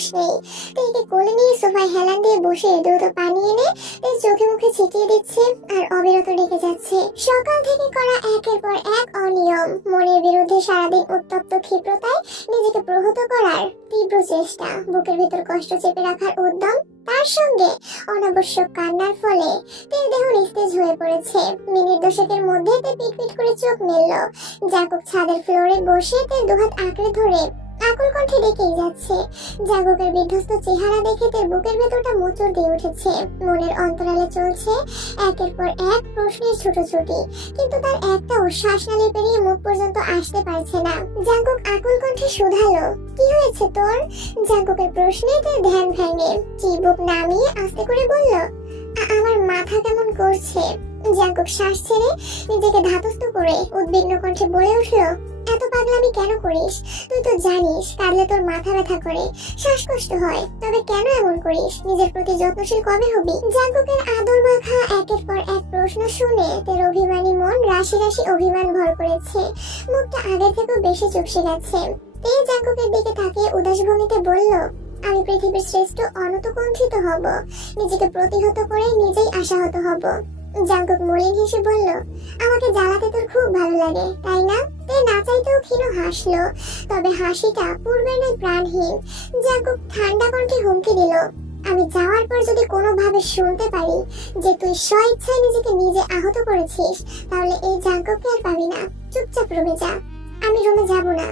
সাহস নেই। তেকে কোলে নিয়ে সোফায় হেলান দিয়ে বসে দ্রুত পানি এনে তের চোখে মুখে ছিটিয়ে দিচ্ছে আর অবিরত ডেকে যাচ্ছে। সকাল থেকে করা একের পর এক অনিয়ম, মনের বিরুদ্ধে সারাদিন উত্তপ্ত ক্ষিপ্রতায় নিজেকে প্রহত করার তীব্র চেষ্টা, বুকের ভেতর কষ্ট চেপে রাখার উদ্যম, তার সঙ্গে অনাবশ্যক কান্নার ফলে তের দেহ নিস্তেজ হয়ে পড়েছে। মিনিট দশেকের মধ্যে তে পিটপিট করে চোখ মেলল। জাঙ্কুক ছাদের ফ্লোরে বসে তের দুহাত আঁকড়ে ধরে আকুল কণ্ঠে ডেকেই যাচ্ছে। জাঙ্কুকের বিধ্বস্ত চেহারা দেখে তের বুকের ভেতরটা মোচড় দিয়ে উঠেছে। মনের অন্তরালে চলছে একের পর এক প্রশ্নের ছুটোছুটি, কিন্তু তার একটাও শ্বাসনালী পেরিয়ে মুখ পর্যন্ত আসতে পারছে না। জাঙ্কুক আকুল কণ্ঠে শুধালো, কি হয়েছে তোর? জাঙ্কুকের প্রশ্নে তের ধ্যান ভাঙে। চিবুক নামিয়ে আস্তে করে বলল, আমার মাথা কেমন করছে। জাঙ্কুক শ্বাস ছেড়ে নিজেকে ধাতস্থ করে উদ্বিগ্ন কণ্ঠে বলে উঠল, এত পাগলামি কেন করিস? তুই তো জানিস কাঁদলে তোর মাথা ব্যথা করে, শ্বাসকষ্ট হয়, তবে কেন এমন করিস? নিজের প্রতি যত্নশীল কবে হবি? জাঙ্কুকের আদর মাখা একের পর এক প্রশ্ন শুনে তের অভিমানী মন রাশি রাশি অভিমান ভর করেছে। মুখটা আগে থেকেও বেশি চুপসে গেছে। তে জাঙ্কুকের দিকে তাকিয়ে উদাস ভঙ্গিতে বলল, আমি পৃথিবীর শ্রেষ্ঠ অনতকুণ্ঠিত হব, নিজেকে প্রতিহত করে নিজেই আশাহত হব। জাঙ্কুক মলিন হেসে বলল, আমাকে জ্বালাতে তোর খুব ভালো লাগে তাই না? তে না চাইতেও ক্ষীণ হাসলো, তবে হাসিটা পূর্বের নয় প্রাণহীন। জাঙ্কুক ঠান্ডা কণ্ঠে হুমকি দিল, আমি যাওয়ার পর যদি কোনোভাবে শুনতে পারি যে তুই স্বইচ্ছায় নিজেকে নিজে আহত করেছিস, তাহলে এই জাঙ্কুককে আর পাবি না। চুপচাপ রুমে যা। আমি রুমে যাব না।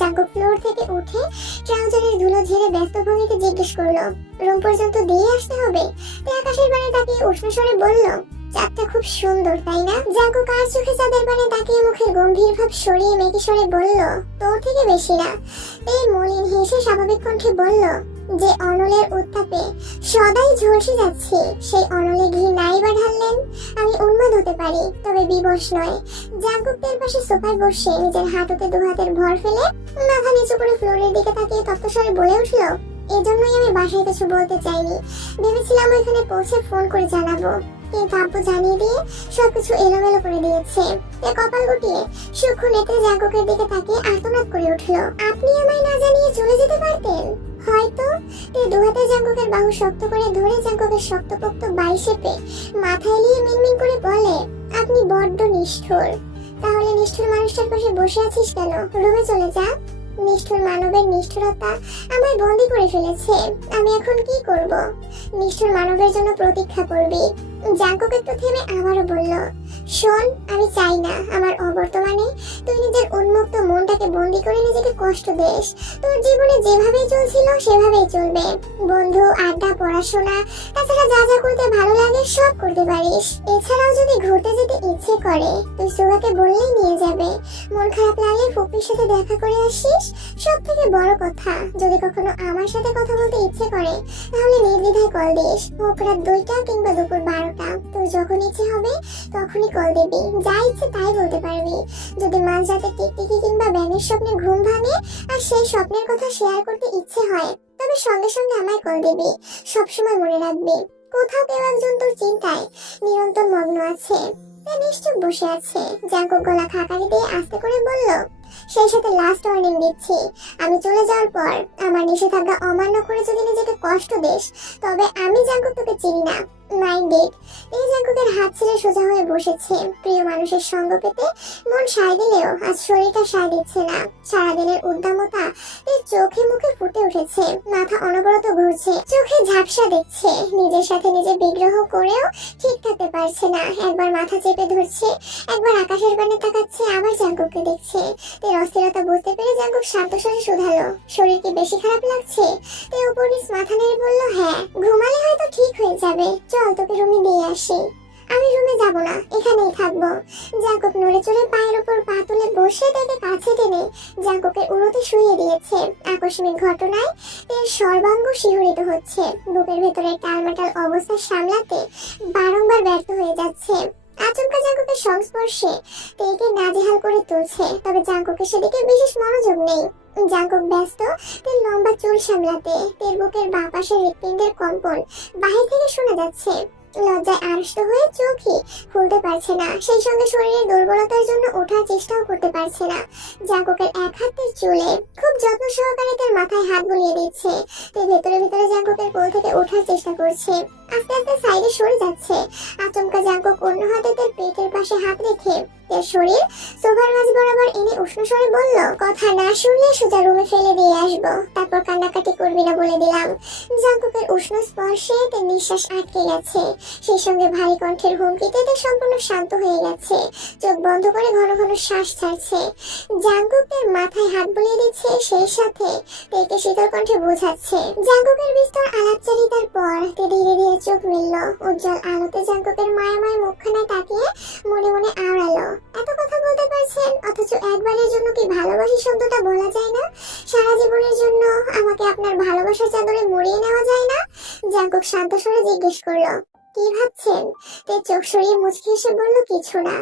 জাঙ্কুক ফ্লোর থেকে উঠে ট্রাউজারের ধুলো ঝেড়ে ব্যস্ত ভঙ্গিতে জিজ্ঞেস করলো, রুম পর্যন্ত দিয়ে আসতে হবে? তে আকাশের বাণী তাকিয়ে উষ্ণ স্বরে বলল, চাঁদটা খুব সুন্দর তাই না? জাঙ্কুক আর চোখে চাঁদের বাণী তাকিয়ে মুখের গম্ভীর ভাব সরিয়ে মেকি স্বরে বলল, তোর থেকে বেশি না। এই মলিন হেসে স্বাভাবিক কণ্ঠে বলল, যে অনলের উত্তাপে সদাই ঝলসে যাচ্ছে, সেই অনলে ঘি নাই বা ঢাললেন আমি উন্মাদ হতে পারি, তবে বিবশ নয়। জাঙ্কুক তের পাশে সোফায় বসে নিজের হাঁটুতে দুহাতের ভর ফেলে মাথা নিচু করে ফ্লোরের দিকে তাকিয়ে তপ্তস্বরে বলে উঠল, এজন্যই আমি বাসায় কিছু বলতে চাইনি। ভেবেছিলাম ওইখানে পৌঁছে ফোন করে জানাবো, কিন্তু আব্বু জানিয়ে দিয়ে সবকিছু এলোমেলো করে দিয়েছে। কপাল গুটিয়ে সূক্ষ্ম নেত্রে জাঙ্কুকের দিকে তাকিয়ে আর্তনাদ করে উঠল, আপনি আমায় না জানিয়ে চলে যেতে পারতেন হয়তো। দুহাতে জাঙ্কুকের বাহু শক্ত করে ধরে জাঙ্কুকের শক্তপোক্ত বাইশেপে মাথা এলিয়ে মিনমিন করে বলে, আপনি বড্ড নিষ্ঠুর। তাহলে নিষ্ঠুর মানুষটার পাশে বসে আছিস কেন? রুমে চলে যা। নিষ্ঠুর মানবের নিষ্ঠুরতা আমায় বন্দি করে ফেলেছে, আমি এখন কি করব? নিষ্ঠুর মানবের জন্য প্রতীক্ষা করবি। জাঙ্কুক একটু থেমে আবারও বলল, শোন, আমি চাই না আমার অবর্তমানে তুই নিজের উন্মুক্ত মনটাকে বন্দি করে নিজেকে কষ্ট দেস। তোর জীবনে যেভাবেই চলছিল সেভাবেই চলবে। বন্ধু, আড্ডা, পড়াশোনা, তাছাড়া যা যা করতে ভালো লাগে সব করতে পারিস। এছাড়াও যদি ঘুরতে যেতে ইচ্ছে করে তুই সুগাকে বললেই নিয়ে যাবে। মন খারাপ লাগলে ফুপির সাথে দেখা করে আসিস। সব থেকে বড় কথা, যদি কখনো আমার সাথে কথা বলতে ইচ্ছে করে তাহলে নির্দ্বিধায় কল দিস, হোক রাত 2টা কিংবা দুপুর 12টা। তুই যখন ইচ্ছে হবে তখনই কল দিবি, যা ইচ্ছে তাই বলতে পারবি। যদি মাঝরাতে টিকটিকি কিংবা ব্যাঙের স্বপ্নে ঘুম ভাঙে আর সেই স্বপ্নের কথা শেয়ার করতে ইচ্ছে হয়, তবে সঙ্গে সঙ্গে আমায় কল দিবি। সবসময় মনে রাখবি, কোথাও কেউ একজন তোর চিন্তায় নিরন্তর মগ্ন আছে। নিশ্চুপ বসে আছে। জাঙ্কুক গলা খাকারি দিয়ে আস্তে করে বলল, সেই সাথে লাস্ট ওয়ার্নিং দিচ্ছি, আমি চলে যাওয়ার পর আমার নিষেধাজ্ঞা অমান্য করে যদি নিজেকে কষ্ট দিস, তবে আমি জাঙ্কুক তোকে চিনি না। Mind it. এই জাঙ্কুকের হাত ছেড়ে সোজা হয়ে বসেছে। প্রিয় মানুষের সঙ্গ পেতে মন সায় দিলেও আজ শরীরটা সায় দিচ্ছে না। সারাদিনের উদ্দামতা এর চোখে মুখে ফুটে উঠেছে, মাথা অনবরত ঘুরছে, চোখে ঝাপসা দেখছে। নিজের সাথে নিজে বিগ্রহ করেও ঠিক থাকতে পারছে না। একবার মাথা চেপে ধরছে, একবার আকাশের বাণী তাকাচ্ছে, আবার জাঙ্কুককে দেখছে। এর অস্থিরতা বুঝতে পেরে জাঙ্কুক শান্ত স্বরে শুধালো, শরীর কি বেশি খারাপ লাগছে? তে উপর নিচ মাথা নেড়ে বলল, হ্যাঁ, ঘুমালে হয়তো ঠিক হয়ে যাবে, চল তোকে রুমে দিয়ে আসি। আমি রুমে যাব না, এখানেই থাকবো। জাঙ্কুক নড়ে চড়ে পায়ের উপর পা তুলে বসে তাকে কাছে টেনে জাঙ্কুকের উড়োতে শুইয়ে দিয়েছে। আকস্মিক ঘটনায় এর সর্বাঙ্গ শিহরিত হচ্ছে। বুকের ভেতরে টালমাটাল অবস্থা সামলাতে বারংবার ব্যর্থ হয়ে যাচ্ছে। আচমকা জাঙ্কুকের সংস্পর্শে তেকে নাজেহাল করে তুলছে, তবে জাঙ্কুকের সেদিকে বিশেষ মনোযোগ নেই। জাঙ্কুক ব্যস্ত তের লম্বা চুল সামলাতে। তের বুকের বাঁ পাশে হৃৎপিণ্ডের কম্পন বাহির থেকে শোনা যাচ্ছে। লজ্জায় আড়ষ্ট হয়ে চোখই খুলতে পারছে না, সেই সঙ্গে শরীরের দুর্বলতার জন্য ওঠার চেষ্টাও করতে পারছে না। জাঙ্কুকের এক হাতের চুলে খুব যত্ন সহকারে তার মাথায় হাত বুলিয়ে দিচ্ছে। তে ভেতরে ভেতরে জাঙ্কুকের কোল থেকে ওঠার চেষ্টা করছে, আস্তে আস্তে সাইডে সরে যাচ্ছে। আচমকা জাঙ্কুক অন্য হাতে তার পেটের পাশে হাত রেখে তার শরীর সোফার মাঝ বরাবর এনে উষ্ণ স্বরে বলল, কথা না শুনলে সোজা রুমে ফেলে দিয়ে আসবো, তারপর কান্নাকাটি করবি না বলে দিলাম। জাঙ্কুকের উষ্ণ স্পর্শে তার নিঃশ্বাস আটকে গেছে, সেই সঙ্গে ভারী কণ্ঠের হুমকিতে তার সম্পূর্ণ শান্ত হয়ে গেছে, চোখ বন্ধ করে ঘন ঘন শ্বাস ছাড়ছে। জাঙ্কুক তার মাথায় হাত বুলিয়ে দিচ্ছে, সেই সাথে তেকে শীতল কণ্ঠে বোঝাচ্ছে। জাঙ্কুকের বিস্তর আলাপচারিতার পর তে ধীরে ধীরে চোখ মিলল। উজ্জ্বল আলোতে জাঙ্কুকের মায়াময় মুখখানায় তাকিয়ে মনে মনে আওড়ালো, এত কথা বলতে পারছেন, অথচ একবারের জন্য কি ভালোবাসি শব্দটা বলা যায় না? সারা জীবনের জন্য আমাকে আপনার ভালোবাসার চাদরে মুড়িয়ে নেওয়া যায় না? জাঙ্কুক শান্ত স্বরে জিজ্ঞেস করলো, কি ভাবছেন? তে চোখ সরিয়ে মুচকি এসে বলল, কিছু না।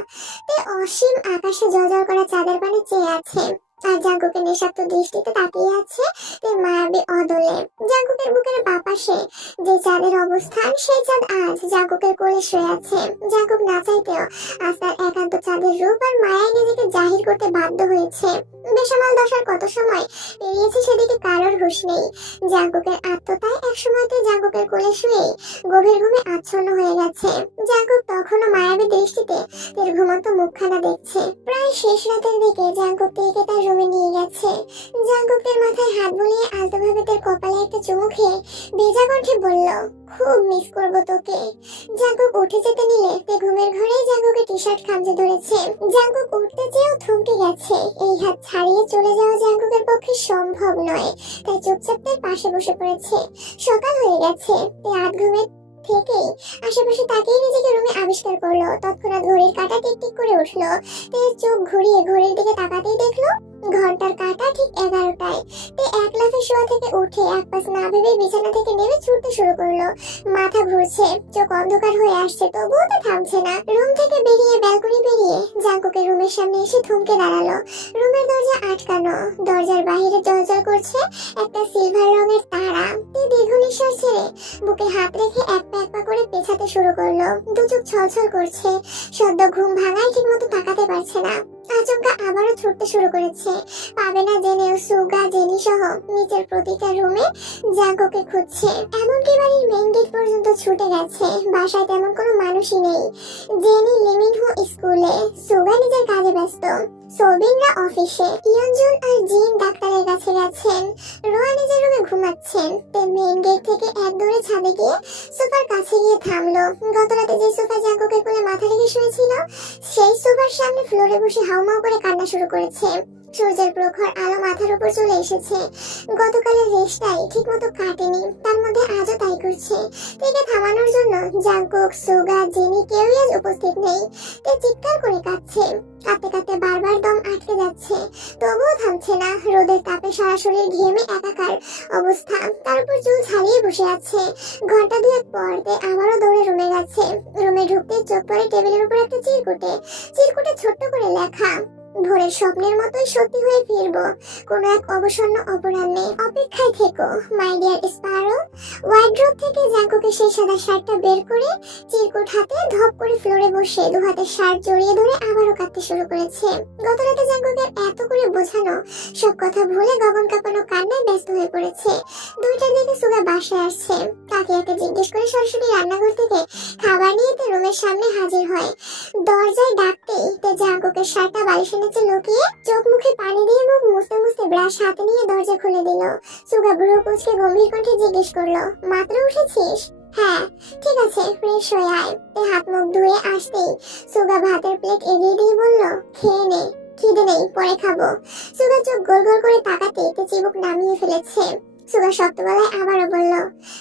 তে অসীম আকাশে জলজল করা চাঁদের পানে চেয়ে আছে, আর জাঙ্কুকের নিঃশব্দ দৃষ্টিতে তাকিয়ে আছে তে মায়াবী অদলে। জাঙ্কুকের বুকের বাপাশে যে চাঁদের অবস্থান, সেই চাঁদ আজ জাঙ্কুকের কোলে শুয়ে আছে। জাঙ্কুক না চাইতেও আজ তার একান্ত চাঁদের রূপ আর মায়ায় নিজেকে জাহির করতে বাধ্য হয়েছে। বেসামাল দশার কত সময় পেরিয়েছে সেদিকে কারোর হুঁশ নেই। জাঙ্কুকের আত্মতায় এক সময়তে জাঙ্কুকের কোলে শুয়েই গভীর ঘুমে আচ্ছন্ন হয়ে গেছে। জাঙ্কুক তখনও মায়াবী দৃষ্টিতে তার ঘুমন্ত মুখখানা দেখছে। প্রায় শেষ রাতের দিকে জাঙ্কুক থেকে তার রুমে নিয়ে গেছে। জাঙ্কুকের মাথায় হাত বুলিয়ে আলতোভাবে তার কপালে একটা চুমু খেয়ে ভেজা কণ্ঠে বলল, খুব মিস করবো তোকে। জাঙ্কুক উঠে যেতে নিলে তে ঘুমের ঘরেই জাঙ্কুকের টি শার্ট খামচে ধরেছে। জাঙ্কুক উঠতে চেয়েও থমকে গেছে। এই হাত ছাড়িয়ে চলে যাওয়া জাঙ্কুকের পক্ষে সম্ভব নয়, তাই চুপচাপ তার পাশে বসে পড়েছে। সকাল হয়ে গেছে। তে আধ ঘুমের থেকেই আশেপাশে তাকিয়ে নিজেকে রুমে আবিষ্কার করলো। তৎক্ষণাৎ ঘড়ির কাঁটা টিকটিক করে উঠলো। তে চোখ ঘুরিয়ে ঘড়ির দিকে তাকাতেই দেখলো ঘন্টার কাঁটা ঠিক 11টায়। তে এক লাফে শোয়া থেকে উঠে এক পাশ না ভেবে বিছানা থেকে নেমে ছুটতে শুরু করলো। মাথা ঘুরছে, চোখ অন্ধকার হয়ে আসছে, তবুও তো থামছে না। রুম থেকে বেরিয়ে ব্যালকনি পেরিয়ে জাঙ্কুকের রুমের সামনে এসে থমকে দাঁড়ালো। রুমের দরজা আটকানো, দরজার বাইরে জলজল করছে একটা সিলভার রঙের তারা। তে দীর্ঘ নিঃশ্বাস ছেড়ে বুকে হাত রেখে এক পা করে পেছাতে শুরু করলো। দু চোখ ছলছল করছে, সদ্য ঘুম ভাঙায় ঠিক মতো তাকাতে পারছে না। আচমকা আবারও ছুটতে শুরু করেছে। পাবে না জেনেও সুগা, জেনি সহ নিচের প্রতিটা রুমে জাঙ্কুকে খুঁজছে। এমনকি বাড়ির মেইন গেট পর্যন্ত ছুটে গেছে। বাসায় তেমন কোনো মানুষই নেই। জেনি লিমিনহো স্কুলে, সুগা নিজের কাজে ব্যস্ত, সোবিনরা অফিসে, ইয়নজুন আর জিন ডাক্তারের কাছে গেছেন, রোয়া নিজের রুমে ঘুমাচ্ছেন। তে মেইন গেট থেকে এক দৌড়ে ছাদে গিয়ে সোফার কাছে গিয়ে থামলো। গত রাতে যে সোফা জাঙ্কুকের কোলে মাথা রেখে শুয়েছিল, সেই সোফার সামনে ফ্লোরে বসে হাউমাউ করে কান্না শুরু করেছে। সূর্যের প্রখর আলো মাথার উপর চলে এসেছে। গতকালের রেশটাই ঠিক মতো কাটেনি, তার মধ্যে আজও তাই করছে। থেকে থামানোর জন্য জাঙ্কুক, সুগা, জেনি কেউই আজ উপস্থিত নেই। তে চিৎকার করে কাঁদছে, কাঁদতে কাঁদতে বারবার দম আটকে যাচ্ছে, তবুও থামছে না। রোদের তাপে সারা শরীর ঘেমে একাকার অবস্থা, তার উপর চুল ছাড়িয়ে বসে আছে। ঘন্টা দুয়েক পর তে আবারও দৌড়ে রুমে গেছে। রুমে ঢুকতে চোখ পড়ে টেবিলের উপর একটা চিরকুটে ছোট্ট করে লেখা, ভোরের স্বপ্নের মতোই সত্যি হয়ে ফিরবো কোনো এক অবসন্ন অপরাহ্নে, অপেক্ষায় থেকো মাই ডিয়ার স্পারো। ওয়ার্ড্রোব থেকে জাঙ্কুকের সেই সাদা শার্টটা বের করে চিরকুট হাতে ধপ করে ফ্লোরে বসে দু হাতে শার্ট জড়িয়ে ধরে আবারও কাঁদতে শুরু করেছে। গত রাতে জাঙ্কুকের এত করে বোঝানো সব কথা ভুলে গগন কাঁপানো কান্নায় ব্যস্ত হয়ে পড়েছে। 2টার দিকে সুগা বাসায় আসছে। তাকে একে জিজ্ঞেস করে সরাসরি রান্নাঘর থেকে খাবার নিয়ে তে রুমের সামনে হাজির হয়। দরজায় ডাকতেই তে জাঙ্কুকের শার্টটা বালিশের নিচে লুকিয়ে চোখ মুখে পানি দিয়ে মুখ মুছতে মুছতে ব্রাশ হাতে নিয়ে দরজা খুলে দিল। সুগা ভ্রু কুঁচকে গম্ভীর কণ্ঠে জিজ্ঞেস করলো, মাত্র উঠেছিস? হ্যাঁ। ঠিক আছে, ফ্রেশ হয়ে আয়। তে হাত মুখ ধুয়ে আসতেই সুগা ভাতের প্লেট এগিয়ে দিয়ে বলল, খেয়ে নে, খিদে নেই, পরে খাবো। সুগা চোখ গোল গোল করে তাকাতে তে চিবুক নামিয়ে ফেলেছে। সুগা শক্ত গলায় আবারও বলল,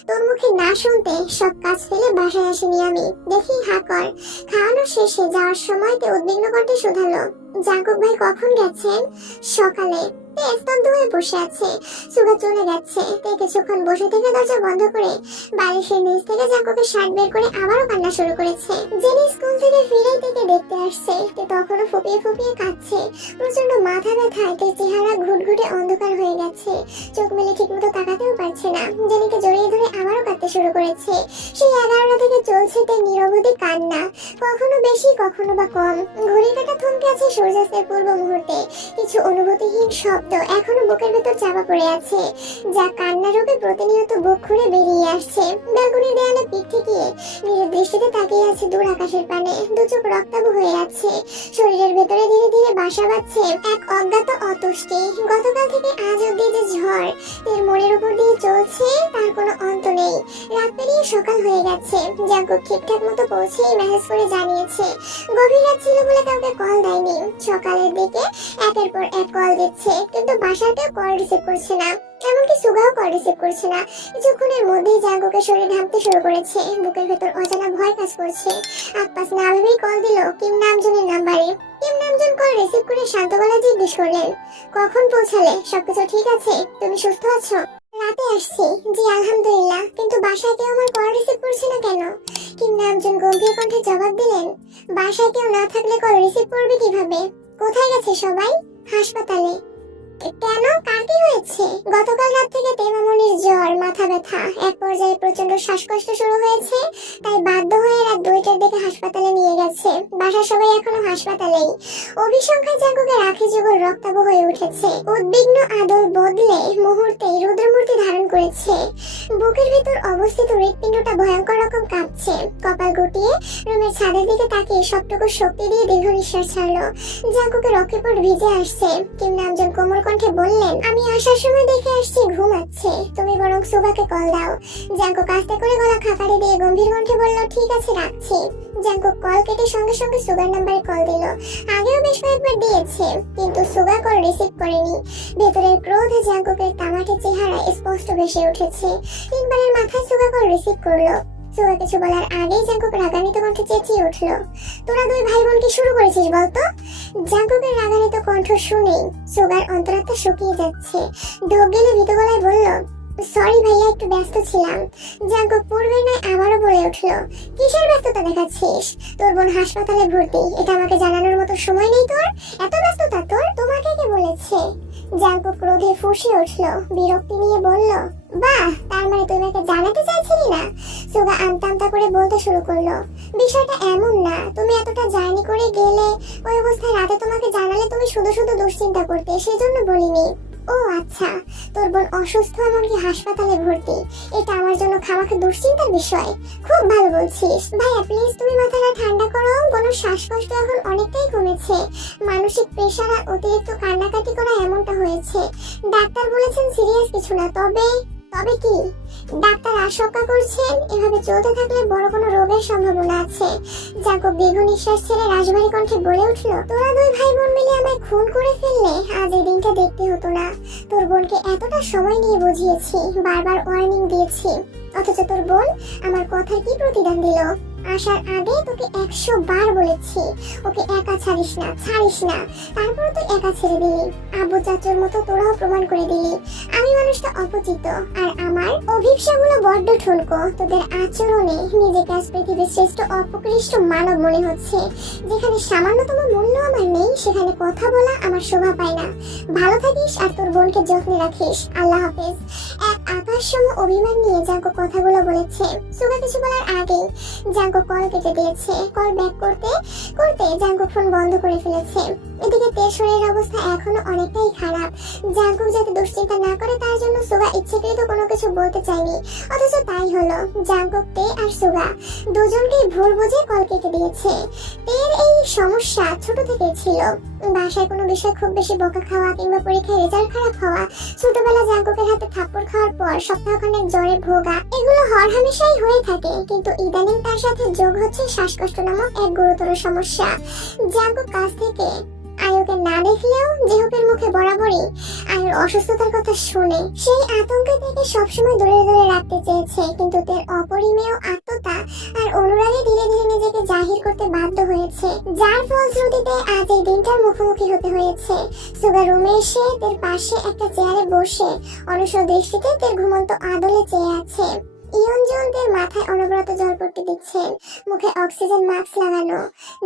তোর মুখে না শুনতে সব কাজ ফেলে বাসায় আসিনি আমি, দেখি হা কর। খাওয়ানো শেষে যাওয়ার সময় তে উদ্বিগ্ন কণ্ঠে শোধালো, জাঙ্কুক ভাই কখন গেছেন? সকালে। তে স্তব্ধ হয়ে বসে আছে। সুগা চলে গেছে। তে কিছুক্ষণ বসে থেকে দরজা বন্ধ করে বালিশের নিচ থেকে জাঙ্কুকের শার্ট বের করে আবারও কান্না শুরু করেছে। জেনি স্কুল থেকে ফিরেই থেকে দেখতে আসছে। তে তখনও ফুপিয়ে ফুপিয়ে কাঁদছে। যাচ্ছে। প্রচন্ড মাথা ব্যথায় তার চেহারা ঘুটঘুটে অন্ধকার হয়ে গেছে। চোখ মেলে ঠিকমতো তাকাতেও পারছে না। জেনিকে জড়িয়ে ধরে আবারও কাঁদতে শুরু করেছে। সেই 11টা থেকে চলছে তার নিরবধি কান্না, কখনো বেশি কখনো বা কম। ঘড়ির কাঁটা থমকে আছে সূর্যাস্তের পূর্ব মুহূর্তে। কিছু অনুভূতিহীন শব্দ এখনো বুকের ভেতর চাপা পড়ে আছে, যা কান্না রূপে প্রতিনিয়ত বুক খুঁড়ে বেরিয়ে আসছে। ব্যালকনির দেয়ালে পিঠ ঠেকিয়ে নিজের দৃষ্টিতে তাকিয়ে আছে দূর আকাশের পানে। দু চোখ রক্তাভ হয়ে আছে। শরীরের ভেতরে ধীরে ধীরে বাসা বাঁধছে এক অজ্ঞাত অতুষ্টি। গতকাল থেকে আজ অব্দি যে ঝড় এর মনের উপর দিয়ে চলছে তার কোনো অন্ত নেই। রাত পেরিয়ে সকাল হয়ে গেছে। জাঙ্কুক ঠিকঠাক মতো পৌঁছেই মেসেজ করে জানিয়েছে গভীর রাত ছিল বলে কাউকে কল দেয়নি। সকালের দিকে একের পর এক কল দিচ্ছে, কিন্তু বাসার কেউ কল রিসিভ করছে না। এমনকি সুগাও কল রিসিভ করছে না। কিছুক্ষণের মধ্যেই জাঙ্কুকের শরীর ঘামতে শুরু করেছে। বুকের ভেতর অজানা ভয় কাজ করছে। আপাস না ভেবেই কল দিল কিম নামজনের নাম্বারে। কিম নামজন কল রিসিভ করে শান্ত গলায় জিজ্ঞেস করলেন, কখন পৌঁছালে? সবকিছু ঠিক আছে? তুমি সুস্থ আছো? রাতে আসছি, জি আলহামদুলিল্লাহ, কিন্তু বাসায় কেউ আমার কল রিসিভ করছে না কেন? কিম নামজন গম্ভীর কণ্ঠে জবাব দিলেন, বাসায় কেউ না থাকলে কল রিসিভ করবে কিভাবে? কোথায় গেছে সবাই? হাসপাতালে। কেন? কার কি হয়েছে? গতকাল রাত থেকে তেমামনির জ্বর, মাথা ব্যথা, এক পর্যায়ে প্রচন্ড শ্বাসকষ্ট শুরু হয়েছে। তাই বাধ্য হয়ে রাত 2টার দিকে হাসপাতালে নিয়ে গেছে। বাসার সবাই এখনো হাসপাতালেই। অভিসংখ্যায় জাঙ্কুকের আখি যুগল রক্তাভ হয়ে উঠেছে। উদ্বিগ্ন আদল বদলে মুহূর্তেই রুদ্রমূর্তি ধারণ করেছে। বুকের ভিতর অবস্থিত হৃৎপিণ্ডটা ভয়ঙ্কর রকম কাঁপছে। কপাল গুটিয়ে রুমের ছাদের দিকে তাকিয়ে সবটুকু শক্তি দিয়ে দীর্ঘ নিঃশ্বাস ছাড়লো। জাঙ্কুকের রক্তপট ভিজে আসছে। কিম নামজন কোমল কণ্ঠে বললেন, আমি আসার সময় দেখে আসছি ঘুমাচ্ছে, তুমি বরং সুগাকে কল দাও। জাঙ্কুক আস্তে করে গলা খাকারি দিয়ে গম্ভীর কণ্ঠে বলল, ঠিক আছে রাখছি। জাঙ্কুক কল কেটে সঙ্গে সঙ্গে সুগার নাম্বারে কল দিল। আগেও বেশ কয়েকবার দিয়েছে, কিন্তু সুগা কল রিসিভ করেনি। ভেতরের ক্রোধে জাঙ্কুকের তামাটে চেহারা স্পষ্ট ভেসে উঠেছে। 3বারের মাথায় সুগা কল রিসিভ করলো। সুগা কিছু বলার আগেই জাঙ্কুক রাগান্বিত কণ্ঠে চেঁচিয়ে উঠল, তোরা দুই ভাই বোন কি শুরু করেছিস বলতো? জাঙ্কুকের রাগান্বিত কণ্ঠ শুনেই সুগার অন্তরাত্মা শুকিয়ে যাচ্ছে। ঢোক গেলে ভীত গলায় বলল, সরি ভাইয়া, একটু ব্যস্ত ছিলাম। জাঙ্কুক পূর্বের নয় আবারও বলে উঠল, কিসের ব্যস্ততা দেখাচ্ছিস? তোর বোন হাসপাতালে ভর্তি, এটা আমাকে জানানোর মতো সময় নেই তোর? এত ব্যস্ততা তোর? তোমাকে কে বলেছে? জাঙ্কুক ক্রোধে ফুঁসে উঠল, বিরক্তি নিয়ে বলল, বাহ, তার মানে তুমি আমাকে জানাতে চাইছিলি না? সুগা আমতা আমতা করে বলতে শুরু করলো, বিষয়টা এমন না, তুমি এতটা জার্নি করে গেলে ওই অবস্থায় রাতে তোমাকে জানালে তুমি শুধু শুধু দুশ্চিন্তা করতে, সেজন্য বলিনি। ও আচ্ছা, তোর বোন অসুস্থ, এমনকি হাসপাতালে ভর্তি, এটা আমার জন্য খামাখা দুশ্চিন্তার বিষয়? খুব ভালো বলছিস ভাইয়া, প্লিজ তুমি মাথাটা ঠান্ডা করো। বোনের শ্বাসকষ্ট এখন অনেকটাই কমেছে। মানসিক প্রেশার আর অতিরিক্ত কান্নাকাটি করা এমনটা হয়েছে। ডাক্তার বলেছেন সিরিয়াস কিছু না, তবে কি? ডাক্তার আশঙ্কা করছেন এভাবে চলতে থাকলে বড় কোনো রোগের সম্ভাবনা আছে। জাঙ্কুক দীর্ঘ নিঃশ্বাস ছেড়ে রাজবাড়ি কণ্ঠে বলে উঠল, তোরা দুই ভাই বোন মিলে আমায় খুন করে ফেললে আজ এই দিনটা দেখতে হতো না। তোর বোনকে এতটা সময় নিয়ে বুঝিয়েছি, বারবার ওয়ার্নিং দিয়েছি, অথচ তোর বোন আমার কথার কি প্রতিদান দিল? আসার আগে তোকে 100 বার বলেছি ওকে একা ছাড়িস না, তারপর তুই একা ছেড়ে দিলি। আব্বু চাচুর মতো তোরাও প্রমাণ করে দিলি আমি মানুষটা অপচিত, আর আমার অভিপ্সাগুলো বড্ড ঠুনকো। তোদের আচরণে নিজেকে আজ পৃথিবীর শ্রেষ্ঠ অপকৃষ্ট মানব মনে হচ্ছে। যেখানে সামান্যতম মূল্য আমার নেই, সেখানে কথা বলা আমার শোভা পায় না। ভালো থাকিস আর তোর বোনকে যত্নে রাখিস। আল্লাহ হাফেজ। এক আকাশসম অভিমান নিয়ে জাঙ্কুক কথাগুলো বলেছে। সুগা কিছু বলার আগেই জাঙ্কুক কল কেটে দিয়েছে। কল ব্যাক করতে করতে জাঙ্কুক ফোন বন্ধ করে ফেলেছে। এদিকে তের শরীরের অবস্থা এখনো অনেকটাই খারাপ। জাঙ্কুক যাতে দুশ্চিন্তা না করে তার জন্য সুগা ইচ্ছাকৃত কোনো কিছু বলতে চায়নি, অথচ তাই হলো। জাঙ্কুক, তে আর সুগা দুজনকেই ভুল বুঝে কল কেটে দিয়েছে। তের এই সমস্যা ছোট থেকেই ছিল। বাসায় কোনো বিষয় খুব বেশি বকা খাওয়া কিংবা পরীক্ষায় রেজাল্ট খারাপ হওয়া, ছোটবেলা জাঙ্কুকের হাতে থাপ্পড় খাওয়ার পর সপ্তাহখানেক জ্বরে ভোগা, এগুলো হরহামেশাই হয়ে থাকে। কিন্তু ইদানিং তার সাথে যোগ হচ্ছে শ্বাসকষ্ট নামক এক গুরুতর সমস্যা। জাঙ্কুক কাছ থেকে আয়ুকে না দেখলেও জেহুকের মুখে বরাবরই আয়ুর অসুস্থতার কথা শুনে সেই আতঙ্কে থেকে সবসময় দূরে দূরে রাখতে চেয়েছে, কিন্তু তার অপরিমেয় আত্মতা আর অনুরাগে ধীরে ধীরে নিজেকে জাহির করতে বাধ্য হয়েছে, যার ফলশ্রুতিতে আজ এই দিনটার মুখোমুখি হতে হয়েছে। সুগা রুমে এসে তার পাশে একটা চেয়ারে বসে অনুসর দৃষ্টিতে তার ঘুমন্ত আদলে চেয়ে আছে। ইয়নজন তার মাথায় অনবরত জলপট্টি দিচ্ছেন, মুখে অক্সিজেন মাস্ক লাগানো,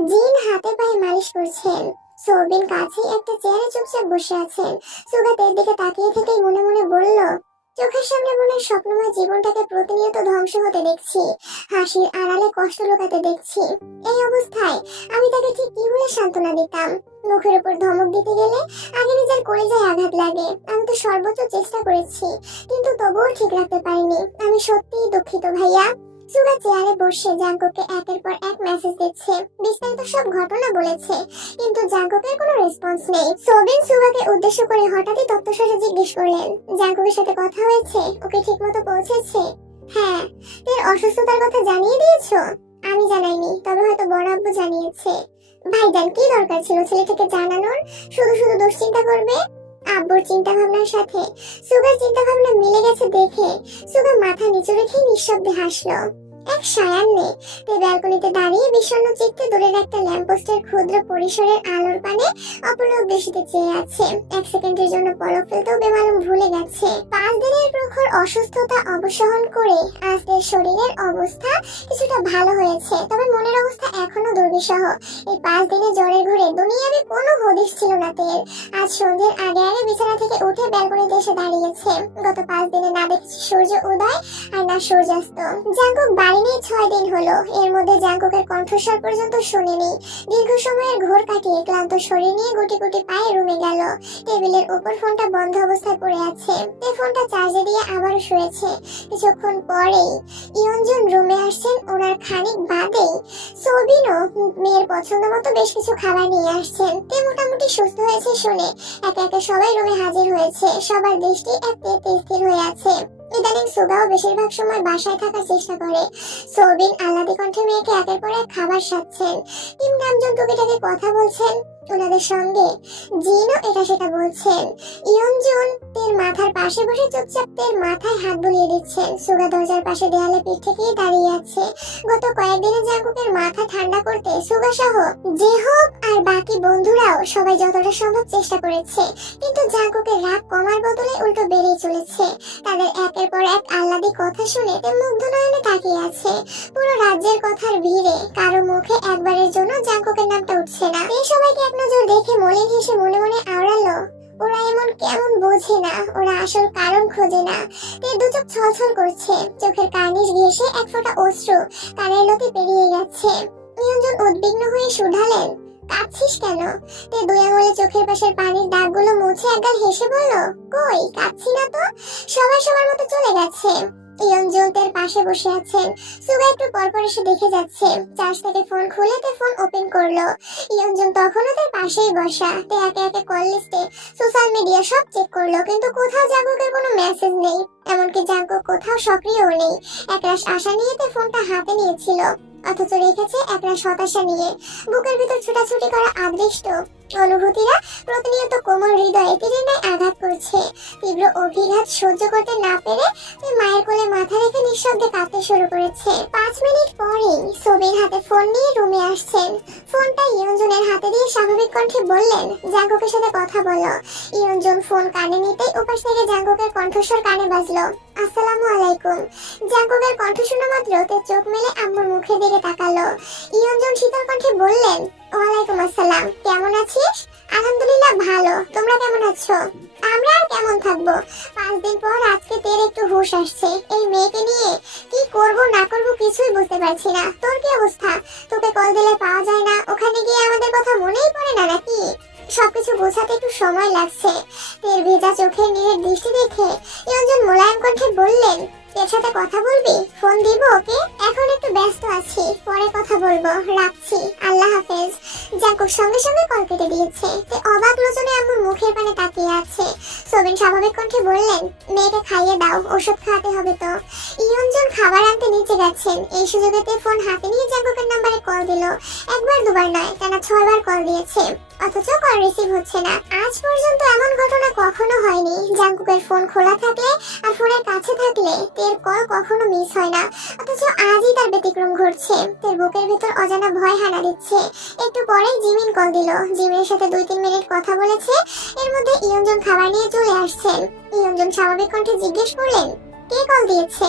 জিন হাতে পায়ে মালিশ করছেন। সৌবিন কাছেই একটা চেয়ারে চুপচাপ বসে আছেন। সুগা তের দিকে তাকিয়ে থেকেই মনে মনে বলল, চোখের সামনে মনে হয় স্বপ্নময় জীবনটাকে প্রতিনিয়ত ধ্বংস হতে দেখছি, হাসির আড়ালে কষ্ট লুকাতে দেখছি। এই অবস্থায় আমি তাকে ঠিক কি বলে সান্ত্বনা দিতাম? মুখের উপর ধমক দিতে গেলে আগে নিজের কলিজায় আঘাত লাগে। আমি তো সর্বোচ্চ চেষ্টা করেছি, কিন্তু তবুও ঠিক রাখতে পারিনি। আমি সত্যিই দুঃখিত ভাইয়া। সুগা চেয়ারে বসে জাঙ্কুককে একের পর এক মেসেজ দিচ্ছে, বিস্তারিত সব ঘটনা বলেছে, কিন্তু জাঙ্কুকের কোনো রেসপন্স নেই। সোবিন সুগাকে উদ্দেশ্য করে হঠাৎই তত্ত্বসারে জিজ্ঞেস করলেন, জাঙ্কুকের সাথে কথা হয়েছে? ওকে ঠিকমতো পৌঁছেছে? হ্যাঁ। এর অসুস্থতার কথা জানিয়ে দিয়েছো? আমি জানাইনি, তবে হয়তো বড় আব্বু জানিয়েছে। ভাইজান, কি দরকার ছিল ছেলেটাকে জানানোর? শুধু শুধু দুশ্চিন্তা করবে। আব্বুর চিন্তা ভাবনার সাথে সুগার চিন্তা ভাবনা মিলে গেছে দেখে সুগা মাথা নিচু রেখে নিঃশব্দে হাসলো। এক সায়ান্নে তে ব্যালকনিতে দাঁড়িয়ে বিষণ্ণ চিত্তে দূরের একটা ল্যাম্পপোস্টের ক্ষুদ্র পরিসরের আলোর পানে অপলক দৃষ্টিতে চেয়ে আছে। এক সেকেন্ডের জন্য পলক ফেলতেও বেমালুম ভুলে গেছে। 5 দিনের প্রখর অসুস্থতা অবসান করে আজ তার শরীরের অবস্থা কিছুটা ভালো হয়েছে, তবে মনের অবস্থা এখনো দুর্বিষহ। এই 5 দিনে জ্বরের ঘরে দুনিয়াবি কোনো হদিশ ছিল না তের। আজ সন্ধ্যের আগে আগে বিছানা থেকে উঠে ব্যালকনিতে এসে দাঁড়িয়েছে। গত 5 দিনে না দেখেছি সূর্য উদয় আর না সূর্যাস্ত। জাঙ্কুক বাড়ি নিয়ে 6 দিন হলো। এর মধ্যে জাঙ্কুকের কণ্ঠস্বর পর্যন্ত শুনেনি। দীর্ঘ সময়ের ঘোর কাটিয়ে ক্লান্ত শরীর নিয়ে গুটি গুটি পায়ে রুমে গেল। টেবিলের উপর ফোনটা বন্ধ অবস্থায় পড়ে আছে। তে ফোনটা চার্জে দিয়ে আবারও শুয়েছে। কিছুক্ষণ পরেই ইয়নজন রুমে আসছেন। ওনার খানিক বাদেই সোবিনও মেয়ের পছন্দ মতো বেশ কিছু খাবার নিয়ে আসছেন। তে মোটামুটি সুস্থ হয়েছে শুনে একে একে সবাই রুমে হাজির হয়েছে। সবার দৃষ্টি এক তেতে স্থির হয়ে আছে। ইদানিং সুগাও বেশিরভাগ সময় বাসায় থাকার চেষ্টা করে। সোবিন আহ্লাদী কণ্ঠে মেয়েকে একের পর এক খাবার সাজছেন। কিম নামজন টুকিটাকি কথা বলছেন ওনাদের সঙ্গে। জিনও এটা সেটা বলছেন। ইয়নজন তের মাথার পাশে বসে চুপচাপ তের মাথায় হাত বুলিয়ে দিচ্ছেন। সুগা দরজার পাশে দেয়ালে পিঠ ঠেকিয়ে দাঁড়িয়ে আছে। গত কয়েকদিনে জাঙ্কুকের মাথা ঠান্ডা করতে সুগা সহ জেহব আর বাকি বন্ধুরাও সবাই যতটা সম্ভব চেষ্টা করেছে, কিন্তু জাঙ্কুকের রাগ কমার বদলে উল্টো বেড়েই চলেছে। তাদের একের পর এক আহ্লাদী কথা শুনে তে মুগ্ধ নয়নে তাকিয়ে আছে। পুরো রাজ্যের কথার ভিড়ে কারো মুখে একবারের জন্য জাঙ্কুকের নামটা উঠছে না। এই সবাইকে এক নজর দেখে মলিন হেসে মনে মনে আওড়ালো, ওরা এমন কেমন বোঝে না, ওরা আসল কারণ খোঁজে না। তের দু চোখ ছলছল করছে, চোখের কার্নিশ ঘেঁষে এক ফোঁটা অশ্রু কানের লতি পেরিয়ে গেছে। নিরঞ্জন উদ্বিগ্ন হয়ে শুধালেন, কাঁদছিস কেন? তে দুই আঙুলে চোখের পাশের পানির দাগগুলো মুছে একগাল হেসে বলল, কই কাঁদছি না তো, সবাই সবার মতো চলে গেছে। ইয়নজন তের পাশে বসে আছেন। সুগা একটু পরপর এসে দেখে যাচ্ছে। চার্জ থেকে ফোন খুলে তে ফোন ওপেন করলো। ইয়নজন তখনও তার পাশেই বসা। তে একে একে কল লিস্টে সোশ্যাল মিডিয়া সব চেক করলো, কিন্তু কোথাও জাঙ্কুকের কোনো মেসেজ নেই। এমনকি জাঙ্কুক কোথাও সক্রিয়ও নেই। একরাশ আশা নিয়ে তে ফোনটা হাতে নিয়েছিল, অথচ রেখেছে একরাশ হতাশা নিয়ে। বুকের ভিতর ছুটাছুটি করা আদৃষ্ট অনুভূতিরা প্রতিনিয়ত কোমল হৃদয়ে তীরের ন্যায় আঘাত করছে। তীব্র অভিঘাত সহ্য করতে না পেরে মায়ের কোলে মাথা রেখে নিঃশব্দে কাঁদতে শুরু করেছে। 5 মিনিট পরেই সোবির হাতে ফোন নিয়ে রুমে আসছেন। ফোনটা ইয়নজনের হাতে দিয়ে স্বাভাবিক কণ্ঠে বললেন, জাঙ্কুকের সাথে কথা বলো। ইয়নজন ফোন কানে নিতেই ওপাশ থেকে জাঙ্কুকের কণ্ঠস্বর কানে বাজলো, আসসালামু আলাইকুম। জাঙ্কুকের কণ্ঠ শোনা মাত্র তে চোখ মেলে আম্মুর মুখের দিকে তাকালো। ইয়নজন শীতল কণ্ঠে বললেন, ওয়ালাইকুম আসসালাম, কেমন আছিস? আলহামদুলিল্লাহ ভালো, তোমরা কেমন আছো? আমরা আর কেমন থাকবো, 5 দিন পর আজকে তের একটু হুঁশ আসছে। এই মেয়েকে নিয়ে কি করব না করব কিছুই বুঝতে পারছি না। তোর কি অবস্থা? তোকে কল দিলে পাওয়া যায় না, ওখানে গিয়ে আমাদের কথা মনেই পড়ে না নাকি? সবকিছু বোঝাতে একটু সময় লাগছে। তের ভেজা চোখের নীরের দৃষ্টি দেখে ইয়নজন মোলায়েম কণ্ঠে বললেন, এর সাথে কথা বলবি? ফোন দিব ওকে? এখন একটু ব্যস্ত আছি, পরে কথা বলবো, রাখছি, আল্লাহ হাফেজ। জাঙ্কুক সঙ্গে সঙ্গে কল কেটে দিয়েছে। তে অবাক লোচনে আম্মুর মুখের পানে তাকিয়ে আছে। সোবিন স্বাভাবিক কণ্ঠে বললেন, মেয়েকে খাইয়ে দাও, ওষুধ খাওয়াতে হবে তো। ইয়নজন খাবার আনতে নিচে গেছেন। এই সুযোগে তে ফোন হাতে নিয়ে জাঙ্কুকের নাম্বারে কল দিল। একবার দুবার নয়, টানা 6 বার কল দিয়েছে, অথচ কল রিসিভ হচ্ছে না। আজ পর্যন্ত এমন ঘটনা কখনো হয়নি। জাঙ্কুকের ফোন খোলা থাকলে আর ফোনের কাছে থাকলে তের কল কখনো মিস হয় না, অথচ আজই তার ব্যতিক্রম ঘটছে। তের বুকের ভিতর অজানা ভয় হানা দিচ্ছে। একটু পরেই জিমিন কল দিল। জিমিনের সাথে 2-3 মিনিট কথা বলেছে। এর মধ্যে ইয়নজন খাবার নিয়ে চলে আসছেন। ইয়নজন স্বাভাবিক কণ্ঠে জিজ্ঞেস করলেন, কে কল দিয়েছে?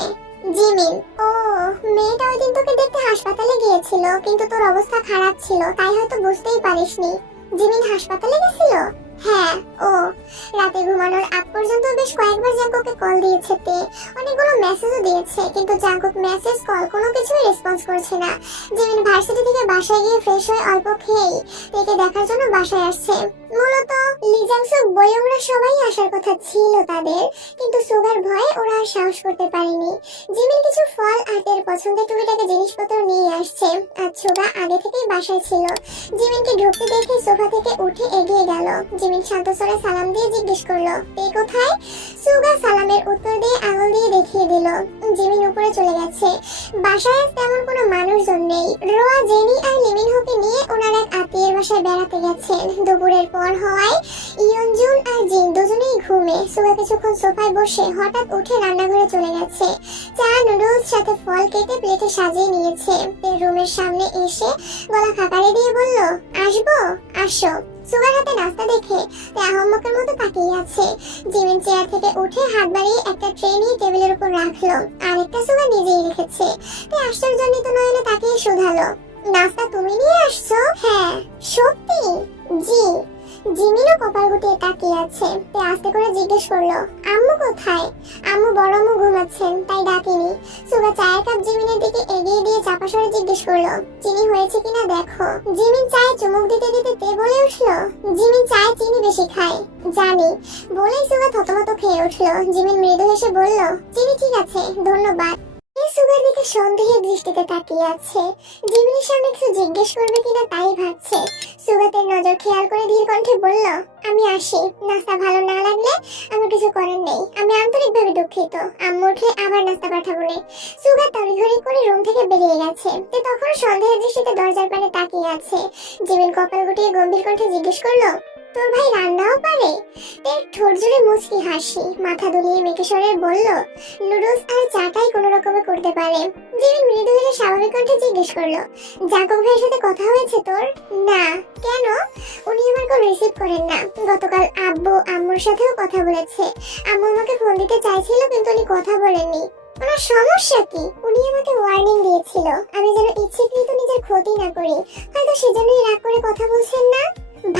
জিমিন। ও, মেয়েটা ওই দিন তোকে দেখতে হাসপাতালে গিয়েছিল, কিন্তু তোর অবস্থা খারাপ ছিল, তাই হয়তো বুঝতেই পারিসনি। জিমিন হাসপাতালে গেছিল? হ্যাঁ, ও রাতে ঘুমানোর আগ পর্যন্ত বেশ কয়েকবার জাঙ্কুককে কল দিয়েছে, তে অনেকগুলো মেসেজও দিয়েছে, কিন্তু জাঙ্কুক মেসেজ কল কোনো কিছুই রেসপন্স করছে না। জিমিন ভার্সিটি থেকে বাসায় গিয়ে ফ্রেশ হয়ে অল্প খেয়েই তেকে দেখার জন্য বাসায় আসছে। মূলত লিজাংসুক বয়ংরা সবাই আসার কথা ছিল তাদের, কিন্তু সুগার ভয়ে ওরা আর সাহস করতে পারেনি। জিমিন কিছু ফল আর তের পছন্দের টুকিটাকি জিনিসপত্র নিয়ে আসছে, আর সুগা আগে থেকেই বাসায় ছিল। জিমিনকে ঢুকতে দেখে সোফা থেকে উঠে এগিয়ে গেল। জিমিন শান্ত স্বরে সালাম দিয়ে জিজ্ঞেস করলো, তে কোথায়? সুগা সালামের উত্তর দিয়ে আঙুল দিয়ে দেখিয়ে দিল। জিমিন উপরে চলে গেছে। বাসায় আজ তেমন কোনো মানুষজন নেই। রোয়া, জেনি আর লিমিনহোকে নিয়ে ওনার এক আত্মীয়ের বাসায় বেড়াতে গেছেন। দুপুরের পর হওয়ায় ইয়নজুন আর জিন দুজনেই ঘুমে। সুগা কিছুক্ষণ সোফায় বসে হঠাৎ উঠে রান্নাঘরে চলে গেছে। চা, নুডলস সাথে ফল কেটে প্লেটে সাজিয়ে নিয়েছে। তের রুমের সামনে এসে গলা খাকারে দিয়ে বলল, আসবো? আসো। সুগার হাতে নাস্তা দেখে তে আহম্মকের মতো তাকিয়ে আছে। জিমিন চেয়ার থেকে উঠে হাত বাড়িয়ে একটা ট্রে নিয়ে টেবিলের উপর রাখলো, আরেকটা সুগা নিজেই রেখেছে। তে আশ্চর্যজনিত নয়নে তাকিয়ে শুধালো, নাস্তা তুমি নিয়ে আসছো? হ্যাঁ। সত্যি? জি। জিমিনও কপাল গুটিয়ে তাকিয়ে আছে। তে আস্তে করে জিজ্ঞেস করলো, আম্মু কোথায়? আম্মু বড় আম্মু ঘুমাচ্ছেন, তাই ডাকিনি। সুগা চায়ের কাপ জিমিনের দিকে এগিয়ে দিয়ে চাপা স্বরে জিজ্ঞেস করলো, চিনি হয়েছে কিনা দেখো। জিমিন চায়ে চুমুক দিতে দিতে তে বলে উঠলো, জিমিন চায়ে চিনি বেশি খায়। জানি। বলেই সুগা থতমত খেয়ে উঠলো। জিমিন মৃদু হেসে বলল, চিনি ঠিক আছে, ধন্যবাদ। সুগার দিকে সন্দেহের দৃষ্টিতে তাকিয়ে আছে। জিমিনের সামনে কিছু জিজ্ঞেস করবে কিনা তাই ভাবছে। সুগাতের নজর খেয়াল করে ধীর কণ্ঠে বলল, আমি আসি। নাস্তা ভালো না লাগলে আমার কিছু করার নেই। আমি আন্তরিকভাবে দুঃখিত। আম্মু উঠলে আবার নাস্তা পাঠাবো না। সুগা তড়িঘড়ি করে রুম থেকে বেরিয়ে গেছে। তে তখন সন্দেহের দৃষ্টিতে দরজার পানে তাকিয়ে আছে। জিমিন কপাল গুটিয়ে গম্ভীর কণ্ঠে জিজ্ঞেস করলো, তোর ভাই রান্নাও পারে? তের ঠোঁট জুড়ে মুচকি হাসি। মাথা দুলিয়ে মেকে সরে বলল, নুডলস আর চাটাই কোনো রকমে করতে পারে। জিমিন মৃদু হেসে স্বাভাবিক কণ্ঠে জিজ্ঞেস করলো, জাঙ্কুক ভাইয়ের সাথে কথা হয়েছে তোর? না। কেন? উনি আমার কল রিসিভ করেন না। গতকাল আব্বু আম্মুর সাথেও কথা বলেছে। আম্মু আমাকে ফোন দিতে চাইছিল, কিন্তু উনি কথা বলেননি। ওনার সমস্যা কি? উনি আমাকে ওয়ার্নিং দিয়েছিল আমি যেন ইচ্ছাকৃত নিজের ক্ষতি না করি। হয়তো সেজন্যই রাগ করে কথা বলছেন না।